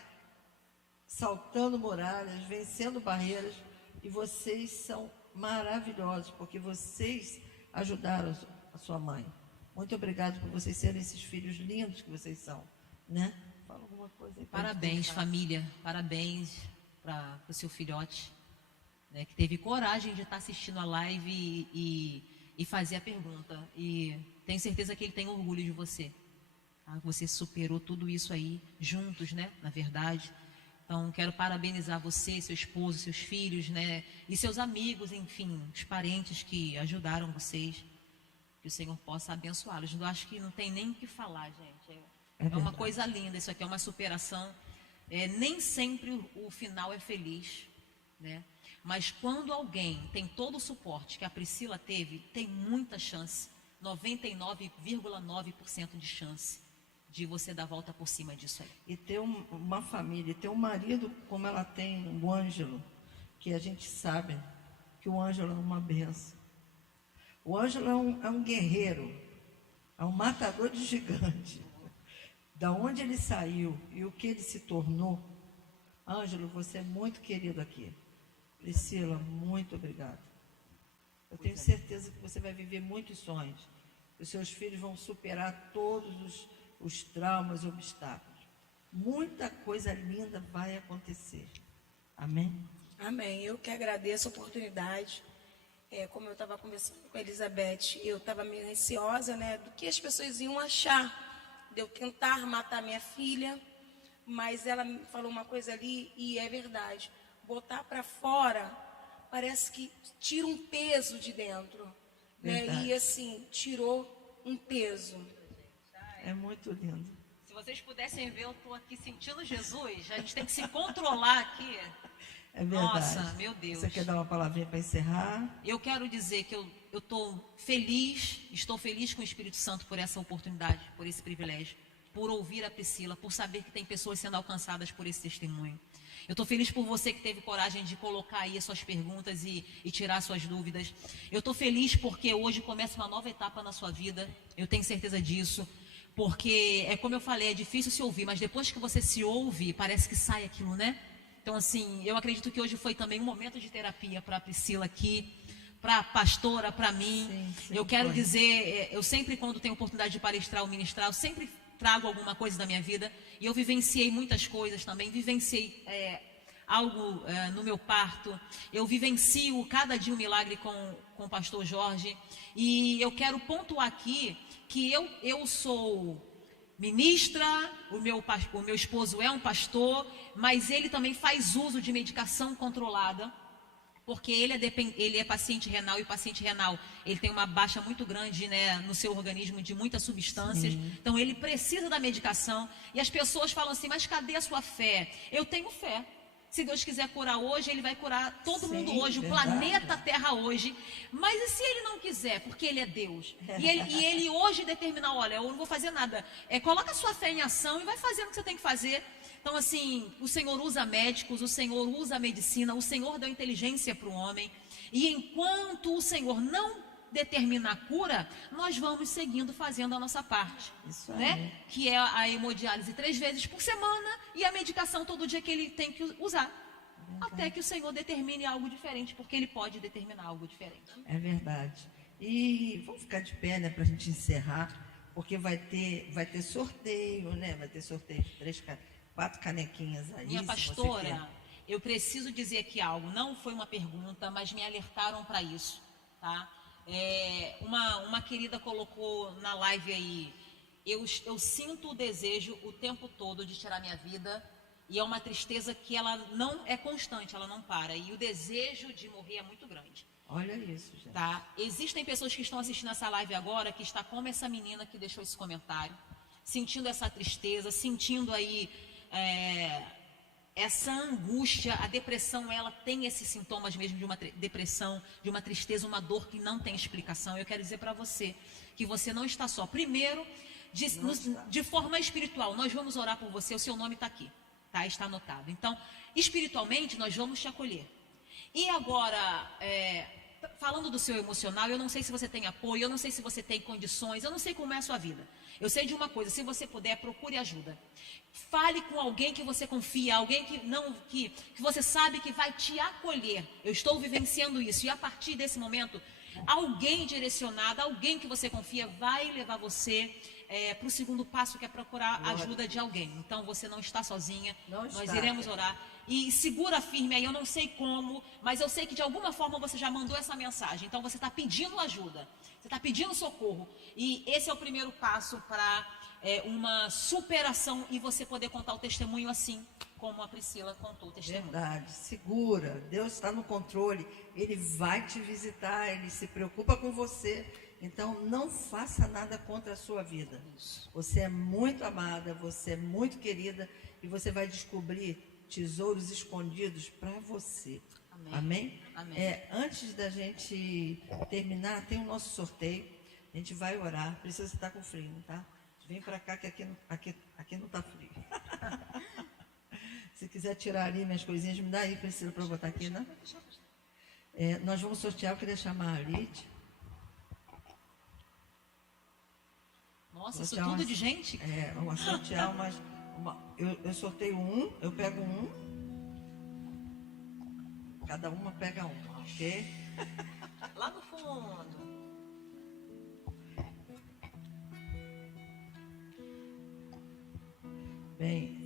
saltando muralhas, vencendo barreiras. E vocês são maravilhosos, porque vocês ajudaram a sua mãe. Muito obrigada por vocês serem esses filhos lindos que vocês são, né? Fala alguma coisa aí. Parabéns, família. Parabéns para o seu filhote, né, que teve coragem de estar assistindo a live e fazer a pergunta. E tenho certeza que ele tem orgulho de você. Tá? Você superou tudo isso aí juntos, né? Na verdade. Então, quero parabenizar você, seu esposo, seus filhos, né? E seus amigos, enfim, os parentes que ajudaram vocês. Que o Senhor possa abençoá-los. Eu acho que não tem nem o que falar, gente. É uma coisa linda. Isso aqui é uma superação. Nem sempre o final é feliz, né? Mas quando alguém tem todo o suporte que a Priscila teve, tem muita chance, 99,9% de chance de você dar a volta por cima disso aí. E ter uma família, ter um marido como ela tem, o Ângelo, que a gente sabe que o Ângelo é uma benção. O Ângelo é um guerreiro, é um matador de gigante. Da onde ele saiu e o que ele se tornou, Ângelo, você é muito querido aqui. Priscila, muito obrigada. Eu tenho certeza que você vai viver muitos sonhos. Os seus filhos vão superar todos os traumas e obstáculos. Muita coisa linda vai acontecer. Amém? Amém. Eu que agradeço a oportunidade. Como eu estava conversando com a Elizabeth, eu estava meio ansiosa, né, do que as pessoas iam achar de eu tentar matar minha filha, mas ela me falou uma coisa ali e é verdade. Botar para fora parece que tira um peso de dentro, né? E assim, tirou um peso. É muito lindo. Se vocês pudessem ver, eu estou aqui sentindo Jesus. A gente tem que se controlar aqui. É verdade. Nossa, meu Deus. Você quer dar uma palavrinha para encerrar? Eu quero dizer que eu estou feliz com o Espírito Santo por essa oportunidade, por esse privilégio, por ouvir a Priscila, por saber que tem pessoas sendo alcançadas por esse testemunho. Eu estou feliz por você que teve coragem de colocar aí as suas perguntas e tirar suas dúvidas. Eu estou feliz porque hoje começa uma nova etapa na sua vida, eu tenho certeza disso. Porque, como eu falei, é difícil se ouvir, mas depois que você se ouve, parece que sai aquilo, né? Então, assim, eu acredito que hoje foi também um momento de terapia para a Priscila aqui, para a pastora, para mim. Sim, eu quero dizer, eu sempre, quando tenho oportunidade de palestrar ou ministrar, eu sempre trago alguma coisa da minha vida. E eu vivenciei muitas coisas também, vivenciei algo no meu parto. Eu vivencio cada dia um milagre com o pastor Jorge. E eu quero pontuar aqui que eu sou ministra, o meu esposo é um pastor, mas ele também faz uso de medicação controlada, porque ele é paciente renal, e paciente renal, ele tem uma baixa muito grande, né, no seu organismo de muitas substâncias. Sim. Então ele precisa da medicação, e as pessoas falam assim, mas cadê a sua fé? Eu tenho fé. Se Deus quiser curar hoje, Ele vai curar todo mundo hoje, verdade. O planeta Terra hoje. Mas e se Ele não quiser? Porque Ele é Deus. E ele hoje determinar, olha, eu não vou fazer nada. Coloca a sua fé em ação e vai fazendo o que você tem que fazer. Então, assim, o Senhor usa médicos, o Senhor usa a medicina, o Senhor deu inteligência para o homem. E enquanto o Senhor não determina a cura, nós vamos seguindo fazendo a nossa parte. Isso né? Que é a hemodiálise 3 vezes por semana e a medicação todo dia que ele tem que usar. Até que o Senhor determine algo diferente, porque Ele pode determinar algo diferente. É verdade. E vamos ficar de pé, né, para a gente encerrar, porque vai ter sorteio, né? Vai ter sorteio de 4 canequinhas aí. Minha pastora, eu preciso dizer aqui algo. Não foi uma pergunta, mas me alertaram para isso, tá? Uma querida colocou na live aí, eu sinto o desejo o tempo todo de tirar minha vida, e é uma tristeza que ela não é constante, ela não para, e o desejo de morrer é muito grande. Olha isso, gente. Tá? Existem pessoas que estão assistindo essa live agora, que está como essa menina que deixou esse comentário, sentindo essa tristeza, sentindo aí essa angústia. A depressão, ela tem esses sintomas mesmo de uma depressão, de uma tristeza, uma dor que não tem explicação. Eu quero dizer para você que você não está só. Primeiro, de forma espiritual, nós vamos orar por você, o seu nome está aqui, tá? Está anotado. Então, espiritualmente, nós vamos te acolher. E agora, falando do seu emocional, eu não sei se você tem apoio, eu não sei se você tem condições, eu não sei como é a sua vida. Eu sei de uma coisa, se você puder, procure ajuda. Fale com alguém que você confia, alguém que você sabe que vai te acolher. Eu estou vivenciando isso, e a partir desse momento, alguém direcionado, alguém que você confia, vai levar você para o segundo passo, que é procurar ajuda de alguém. Então, você não está sozinha, nós iremos orar. E segura firme aí, eu não sei como, mas eu sei que de alguma forma você já mandou essa mensagem. Então você está pedindo ajuda, você está pedindo socorro. E esse é o primeiro passo para uma superação e você poder contar o testemunho assim como a Priscila contou o testemunho. Verdade, segura, Deus está no controle, Ele vai te visitar, Ele se preocupa com você. Então não faça nada contra a sua vida. Você é muito amada, você é muito querida, e você vai descobrir tesouros escondidos para você. Amém? Amém? Antes da gente terminar, tem o nosso sorteio. A gente vai orar. Precisa estar com frio, tá? Vem para cá que aqui não está frio. Se quiser tirar ali minhas coisinhas, me dá aí, Priscila, para eu botar aqui, né? Nós vamos sortear, eu queria chamar a Lídia. Nossa, isso tudo de gente? Vamos sortear umas... Eu sorteio eu pego um. cada uma pega uma, ok? Lá no fundo. Bem,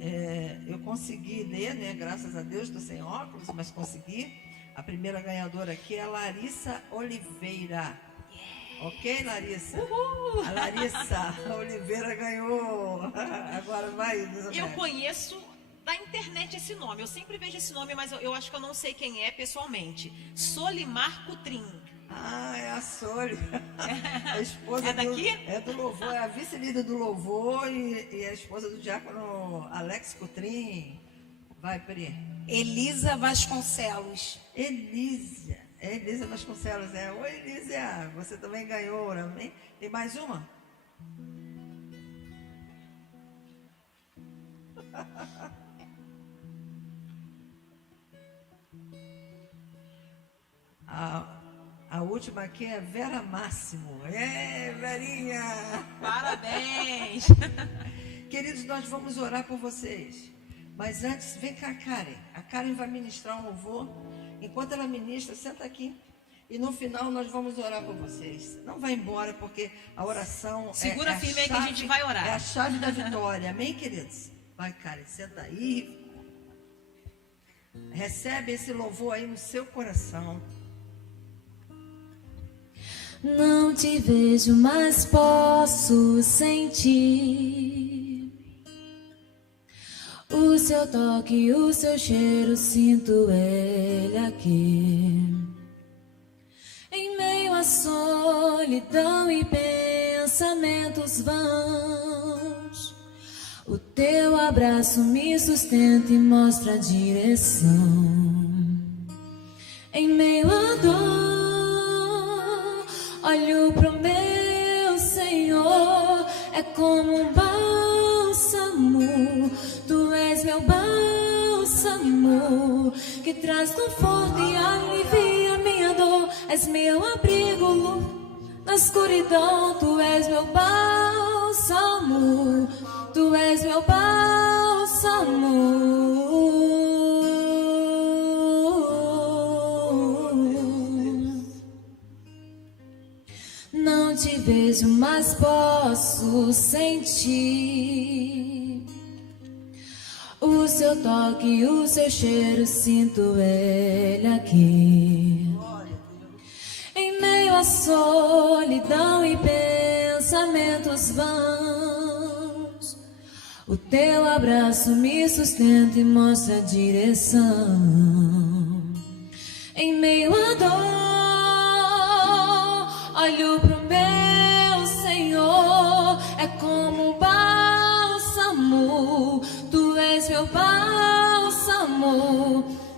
eu consegui ler, né? Graças a Deus, estou sem óculos, mas consegui. A primeira ganhadora aqui é a Larissa Oliveira. Ok, Larissa? Uhul! A Larissa Oliveira ganhou. Agora vai, Elizabeth. Eu conheço da internet esse nome. Eu sempre vejo esse nome, mas eu acho que eu não sei quem é pessoalmente. Solimar Cutrim. Ah, é a Soli. A esposa É daqui? É do Louvor, é a vice-líder do Louvor e a esposa do diácono Alex Cotrim. Vai, Pri. Elisa Vasconcelos. Elisa Vasconcelos. Oi, Elisa, você também ganhou, né? Tem mais uma? A última aqui é Vera Máximo. Verinha! Parabéns! Queridos, nós vamos orar por vocês. Mas antes, vem cá, Karen. A Karen vai ministrar um louvor. Enquanto ela ministra, senta aqui. E no final nós vamos orar por vocês. Não vai embora, porque a oração Segura firme aí que a gente vai orar. É a chave da vitória. Amém, queridos? Vai, Karen, senta aí. Recebe esse louvor aí no seu coração. Não te vejo, mas posso sentir o seu toque, o seu cheiro, sinto ele aqui. Em meio à solidão e pensamentos vãos, o teu abraço me sustenta e mostra a direção. Em meio à dor, olho pro meu Senhor, é como um bálsamo. Tu és meu bálsamo, que traz conforto e alivia minha dor. És meu abrigo na escuridão. Tu és meu bálsamo, tu és meu bálsamo. Não te vejo, mas posso sentir o seu toque, o seu cheiro, sinto ele aqui. Em meio à solidão e pensamentos vãos, o teu abraço me sustenta e mostra a direção. Em meio à dor, olho pro meu Senhor, é como um bálsamo. Tu és meu bálsamo,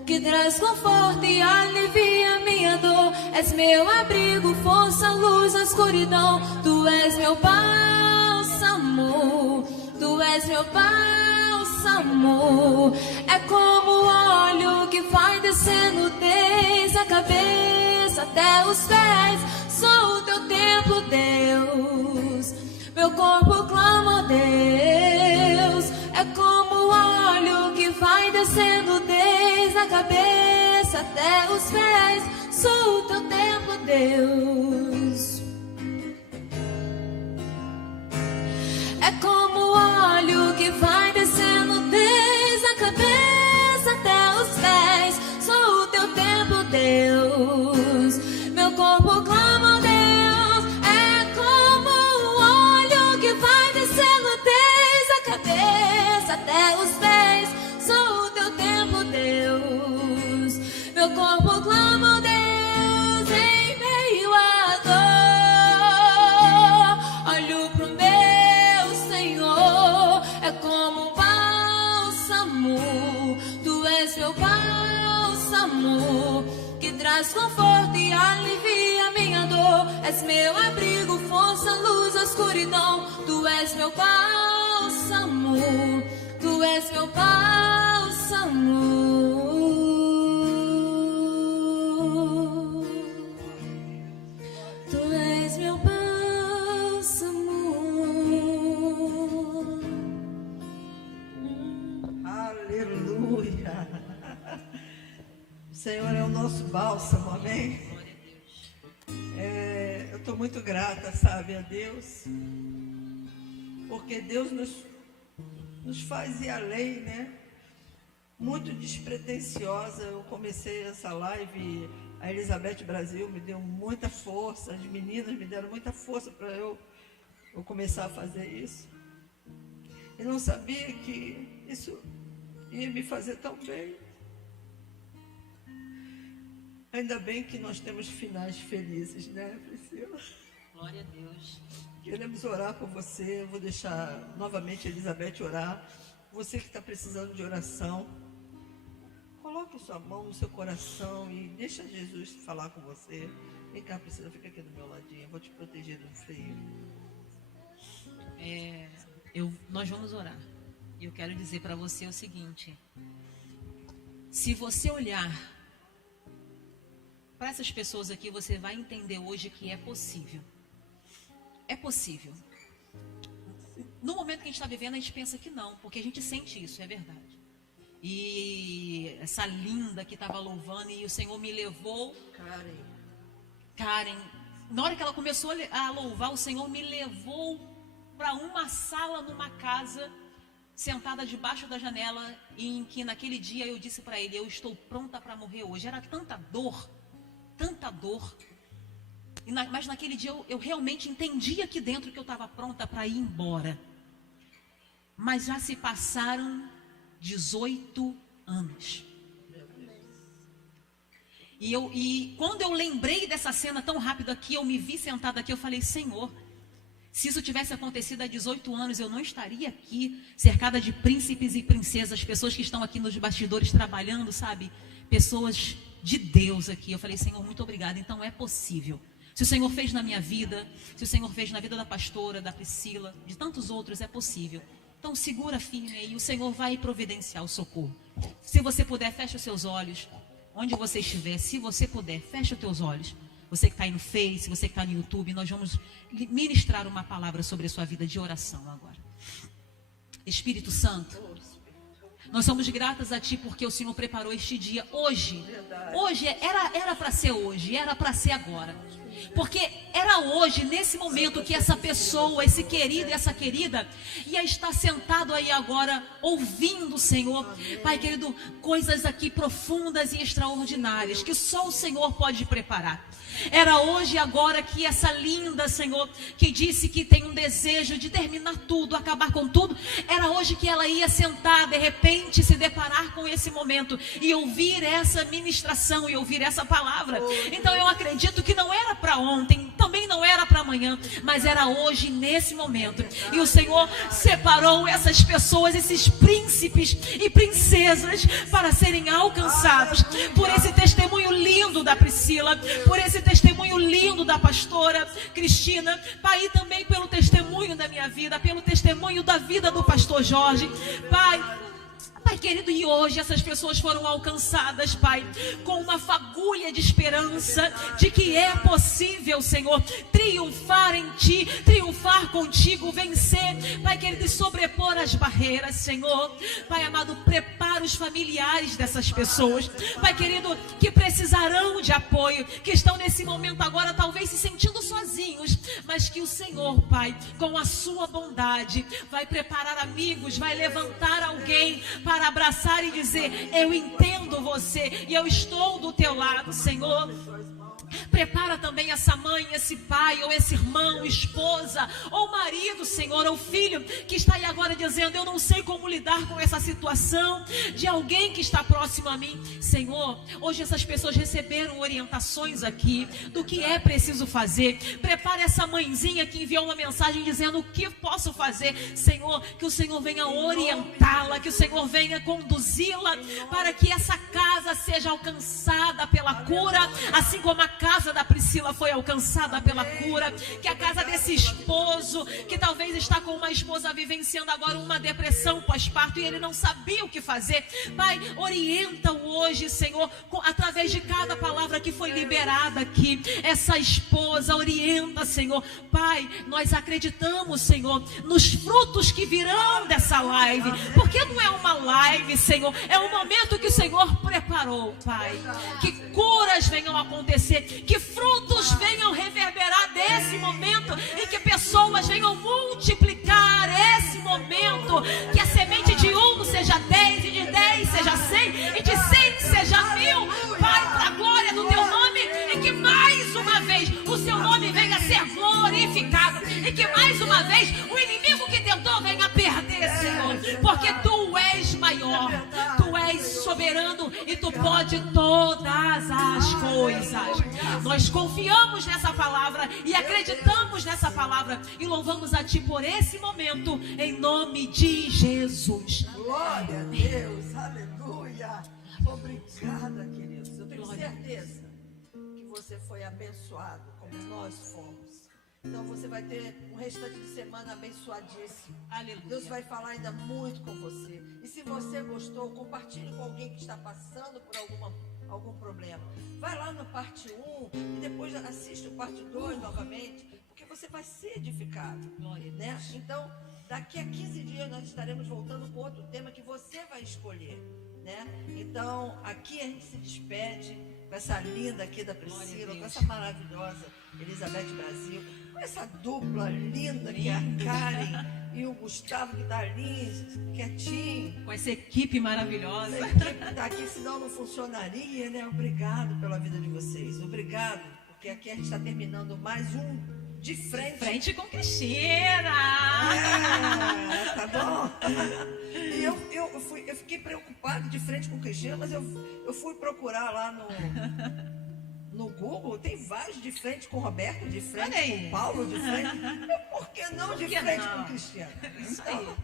que traz conforto e alivia minha dor. És meu abrigo, força, luz na escuridão. Tu és meu bálsamo, tu és meu bálsamo. É como o óleo que vai descendo desde a cabeça até os pés. Sou o teu templo, Deus. Meu corpo clama a Deus. É como o óleo que vai descendo desde a cabeça até os pés. Sou o teu templo, Deus. É como o óleo que vai descendo desde a cabeça até os pés. Sou o teu templo, Deus. Meu corpo clama a Deus. É como o óleo que vai descendo desde a cabeça até os pés. Sou o teu templo, Deus. Meu corpo clama a Deus em meio à dor. Olho pro meu Senhor, é como um bálsamo. Tu és meu bálsamo, que traz conforto e alivia minha dor. És meu abrigo, força, luz na escuridão. Tu és meu bálsamo, tu és meu bálsamo. Tu és meu bálsamo. Aleluia. O Senhor é o nosso nosso bálsamo, amém? Eu estou muito grata, sabe, a Deus, porque Deus nos faz ir além, né? Muito despretensiosa. Eu comecei essa live, a Elizabeth Brasil me deu muita força, as meninas me deram muita força para eu começar a fazer isso. Eu não sabia que isso ia me fazer tão bem. Ainda bem que nós temos finais felizes, né, Priscila? Glória a Deus. Queremos orar por você. Eu vou deixar novamente a Elizabeth orar. Você que está precisando de oração, coloque sua mão no seu coração e deixa Jesus falar com você. Vem cá, Priscila, fica aqui do meu ladinho. Eu vou te proteger do frio. Nós vamos orar. E eu quero dizer para você o seguinte: se você olhar para essas pessoas aqui, você vai entender hoje que é possível. É possível. No momento que a gente está vivendo, a gente pensa que não, porque a gente sente isso, é verdade. E essa linda que estava louvando, e o Senhor me levou, Karen, na hora que ela começou a louvar, o Senhor me levou para uma sala numa casa, sentada debaixo da janela, em que naquele dia eu disse para ele: eu estou pronta para morrer hoje. Era tanta dor, mas naquele dia eu realmente entendi aqui dentro que eu estava pronta para ir embora. Mas já se passaram 18 anos. E quando eu lembrei dessa cena tão rápido aqui, eu me vi sentada aqui, eu falei: Senhor, se isso tivesse acontecido há 18 anos, eu não estaria aqui, cercada de príncipes e princesas, pessoas que estão aqui nos bastidores trabalhando, sabe? Pessoas de Deus aqui. Eu falei: Senhor, muito obrigada. Então é possível. Se o Senhor fez na minha vida, se o Senhor fez na vida da pastora, da Priscila, de tantos outros, é possível. Então segura firme aí, o Senhor vai providenciar o socorro. Se você puder, feche os seus olhos. Onde você estiver, se você puder, feche os teus olhos. Você que está aí no Face, você que está no YouTube, nós vamos ministrar uma palavra sobre a sua vida de oração agora. Espírito Santo, nós somos gratas a Ti porque o Senhor preparou este dia hoje. Hoje, era para ser hoje, era para ser agora. Porque era hoje, nesse momento, que essa pessoa, esse querido e essa querida, ia estar sentado aí agora, ouvindo, Senhor, Pai querido, coisas aqui profundas e extraordinárias, que só o Senhor pode preparar. Era hoje e agora que essa linda, Senhor, que disse que tem um desejo de terminar tudo, acabar com tudo, era hoje que ela ia sentar, de repente, se deparar com esse momento e ouvir essa ministração e ouvir essa palavra. Então eu acredito que não era para ontem, também não era para amanhã, mas era hoje, nesse momento. E o Senhor separou essas pessoas, esses príncipes e princesas, para serem alcançados por esse testemunho lindo da Priscila, por esse testemunho lindo da pastora Cristina, Pai, e também pelo testemunho da minha vida, pelo testemunho da vida do pastor Jorge, Pai querido, e hoje essas pessoas foram alcançadas, Pai, com uma fagulha de esperança de que é possível, Senhor, triunfar em Ti, triunfar contigo, vencer, Pai querido, e sobrepor as barreiras, Senhor. Pai amado, prepara os familiares dessas pessoas, Pai querido, que precisarão de apoio, que estão nesse momento agora talvez se sentindo sozinhos, mas que o Senhor, Pai, com a sua bondade, vai preparar amigos, vai levantar alguém para abraçar e dizer: eu entendo você e eu estou do teu lado, Senhor. Prepara também essa mãe, esse pai, ou esse irmão, esposa, ou marido, Senhor, ou filho, que está aí agora dizendo: eu não sei como lidar com essa situação, de alguém que está próximo a mim. Senhor, hoje essas pessoas receberam orientações aqui, do que é preciso fazer. Prepara essa mãezinha que enviou uma mensagem dizendo: o que posso fazer? Senhor, que o Senhor venha orientá-la, que o Senhor venha conduzi-la, para que essa casa seja alcançada pela cura, assim como a casa da Priscila foi alcançada pela cura, que a casa desse esposo, que talvez está com uma esposa vivenciando agora uma depressão pós-parto e ele não sabia o que fazer. Pai, orienta-o hoje, Senhor, através de cada palavra que foi liberada aqui. Essa esposa, orienta, Senhor. Pai, nós acreditamos, Senhor, nos frutos que virão dessa live, porque não é uma live, Senhor, é um momento que o Senhor preparou, Pai. Que curas venham acontecer, que frutos venham reverberar desse momento e que pessoas venham multiplicar esse momento, que a semente de 1 seja 10 e de 10 seja 100 e de 100 seja 1000, Pai, para a glória do teu nome, e que mais uma vez o seu nome venha a ser glorificado, e que mais uma vez o inimigo que tentou venha a perder, Senhor, porque tu és maior, tu és soberano e tu pode todas as coisas. Nós confiamos nessa palavra e acreditamos nessa palavra e louvamos a ti por esse momento, em nome de Jesus. Glória a Deus, aleluia. Obrigada, queridos. Eu tenho certeza que você foi abençoado como nós fomos. Então você vai ter um restante de semana abençoadíssimo. Aleluia. Deus vai falar ainda muito com você. E se você gostou, compartilhe com alguém que está passando por algum problema. Vai lá no parte 1 e depois assiste o parte 2 novamente, porque você vai ser edificado. Né? Então, daqui a 15 dias nós estaremos voltando com outro tema que você vai escolher. Né? Então, aqui a gente se despede com essa linda aqui da Priscila, com essa maravilhosa Elizabeth Brasil, com essa dupla linda que é a Karen e o Gustavo, que está ali quietinho. Com essa equipe maravilhosa. Essa equipe está aqui, senão não funcionaria, né? Obrigado pela vida de vocês. Obrigado, porque aqui a gente está terminando mais um De Frente com Cristina. Tá bom? E eu fiquei preocupado de frente com Cristina, mas eu fui procurar lá no Google, tem vários de frente com Roberto, de frente com Paulo, de frente. Por que não de frente com Cristiano?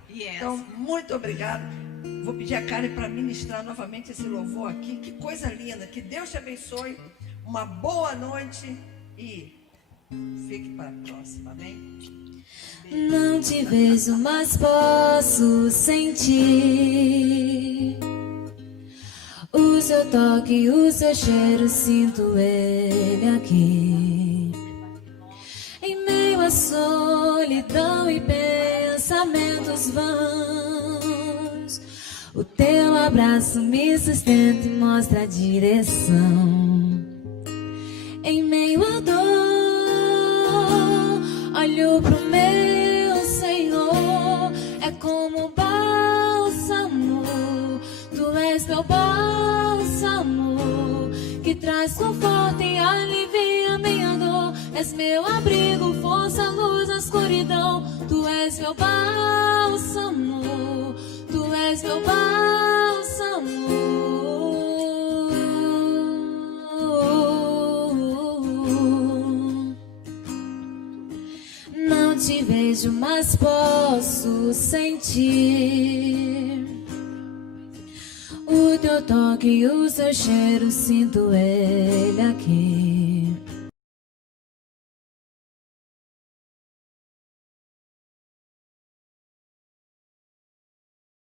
Então, muito obrigado. Vou pedir a Karen para ministrar novamente esse louvor aqui. Que coisa linda. Que Deus te abençoe. Uma boa noite e fique para a próxima, amém? Não te vejo, mas posso sentir o seu toque, o seu cheiro, sinto ele aqui. Em meio à solidão e pensamentos vãos, o teu abraço me sustenta e mostra a direção. Em meio à dor, olho pro meu Senhor, é como bálsamo. Tu és meu bálsamo, que traz conforto e alivia minha dor. És meu abrigo, força, luz na escuridão. Tu és meu bálsamo, tu és meu bálsamo. Não te vejo, mas posso sentir o teu toque e o seu cheiro, sinto ele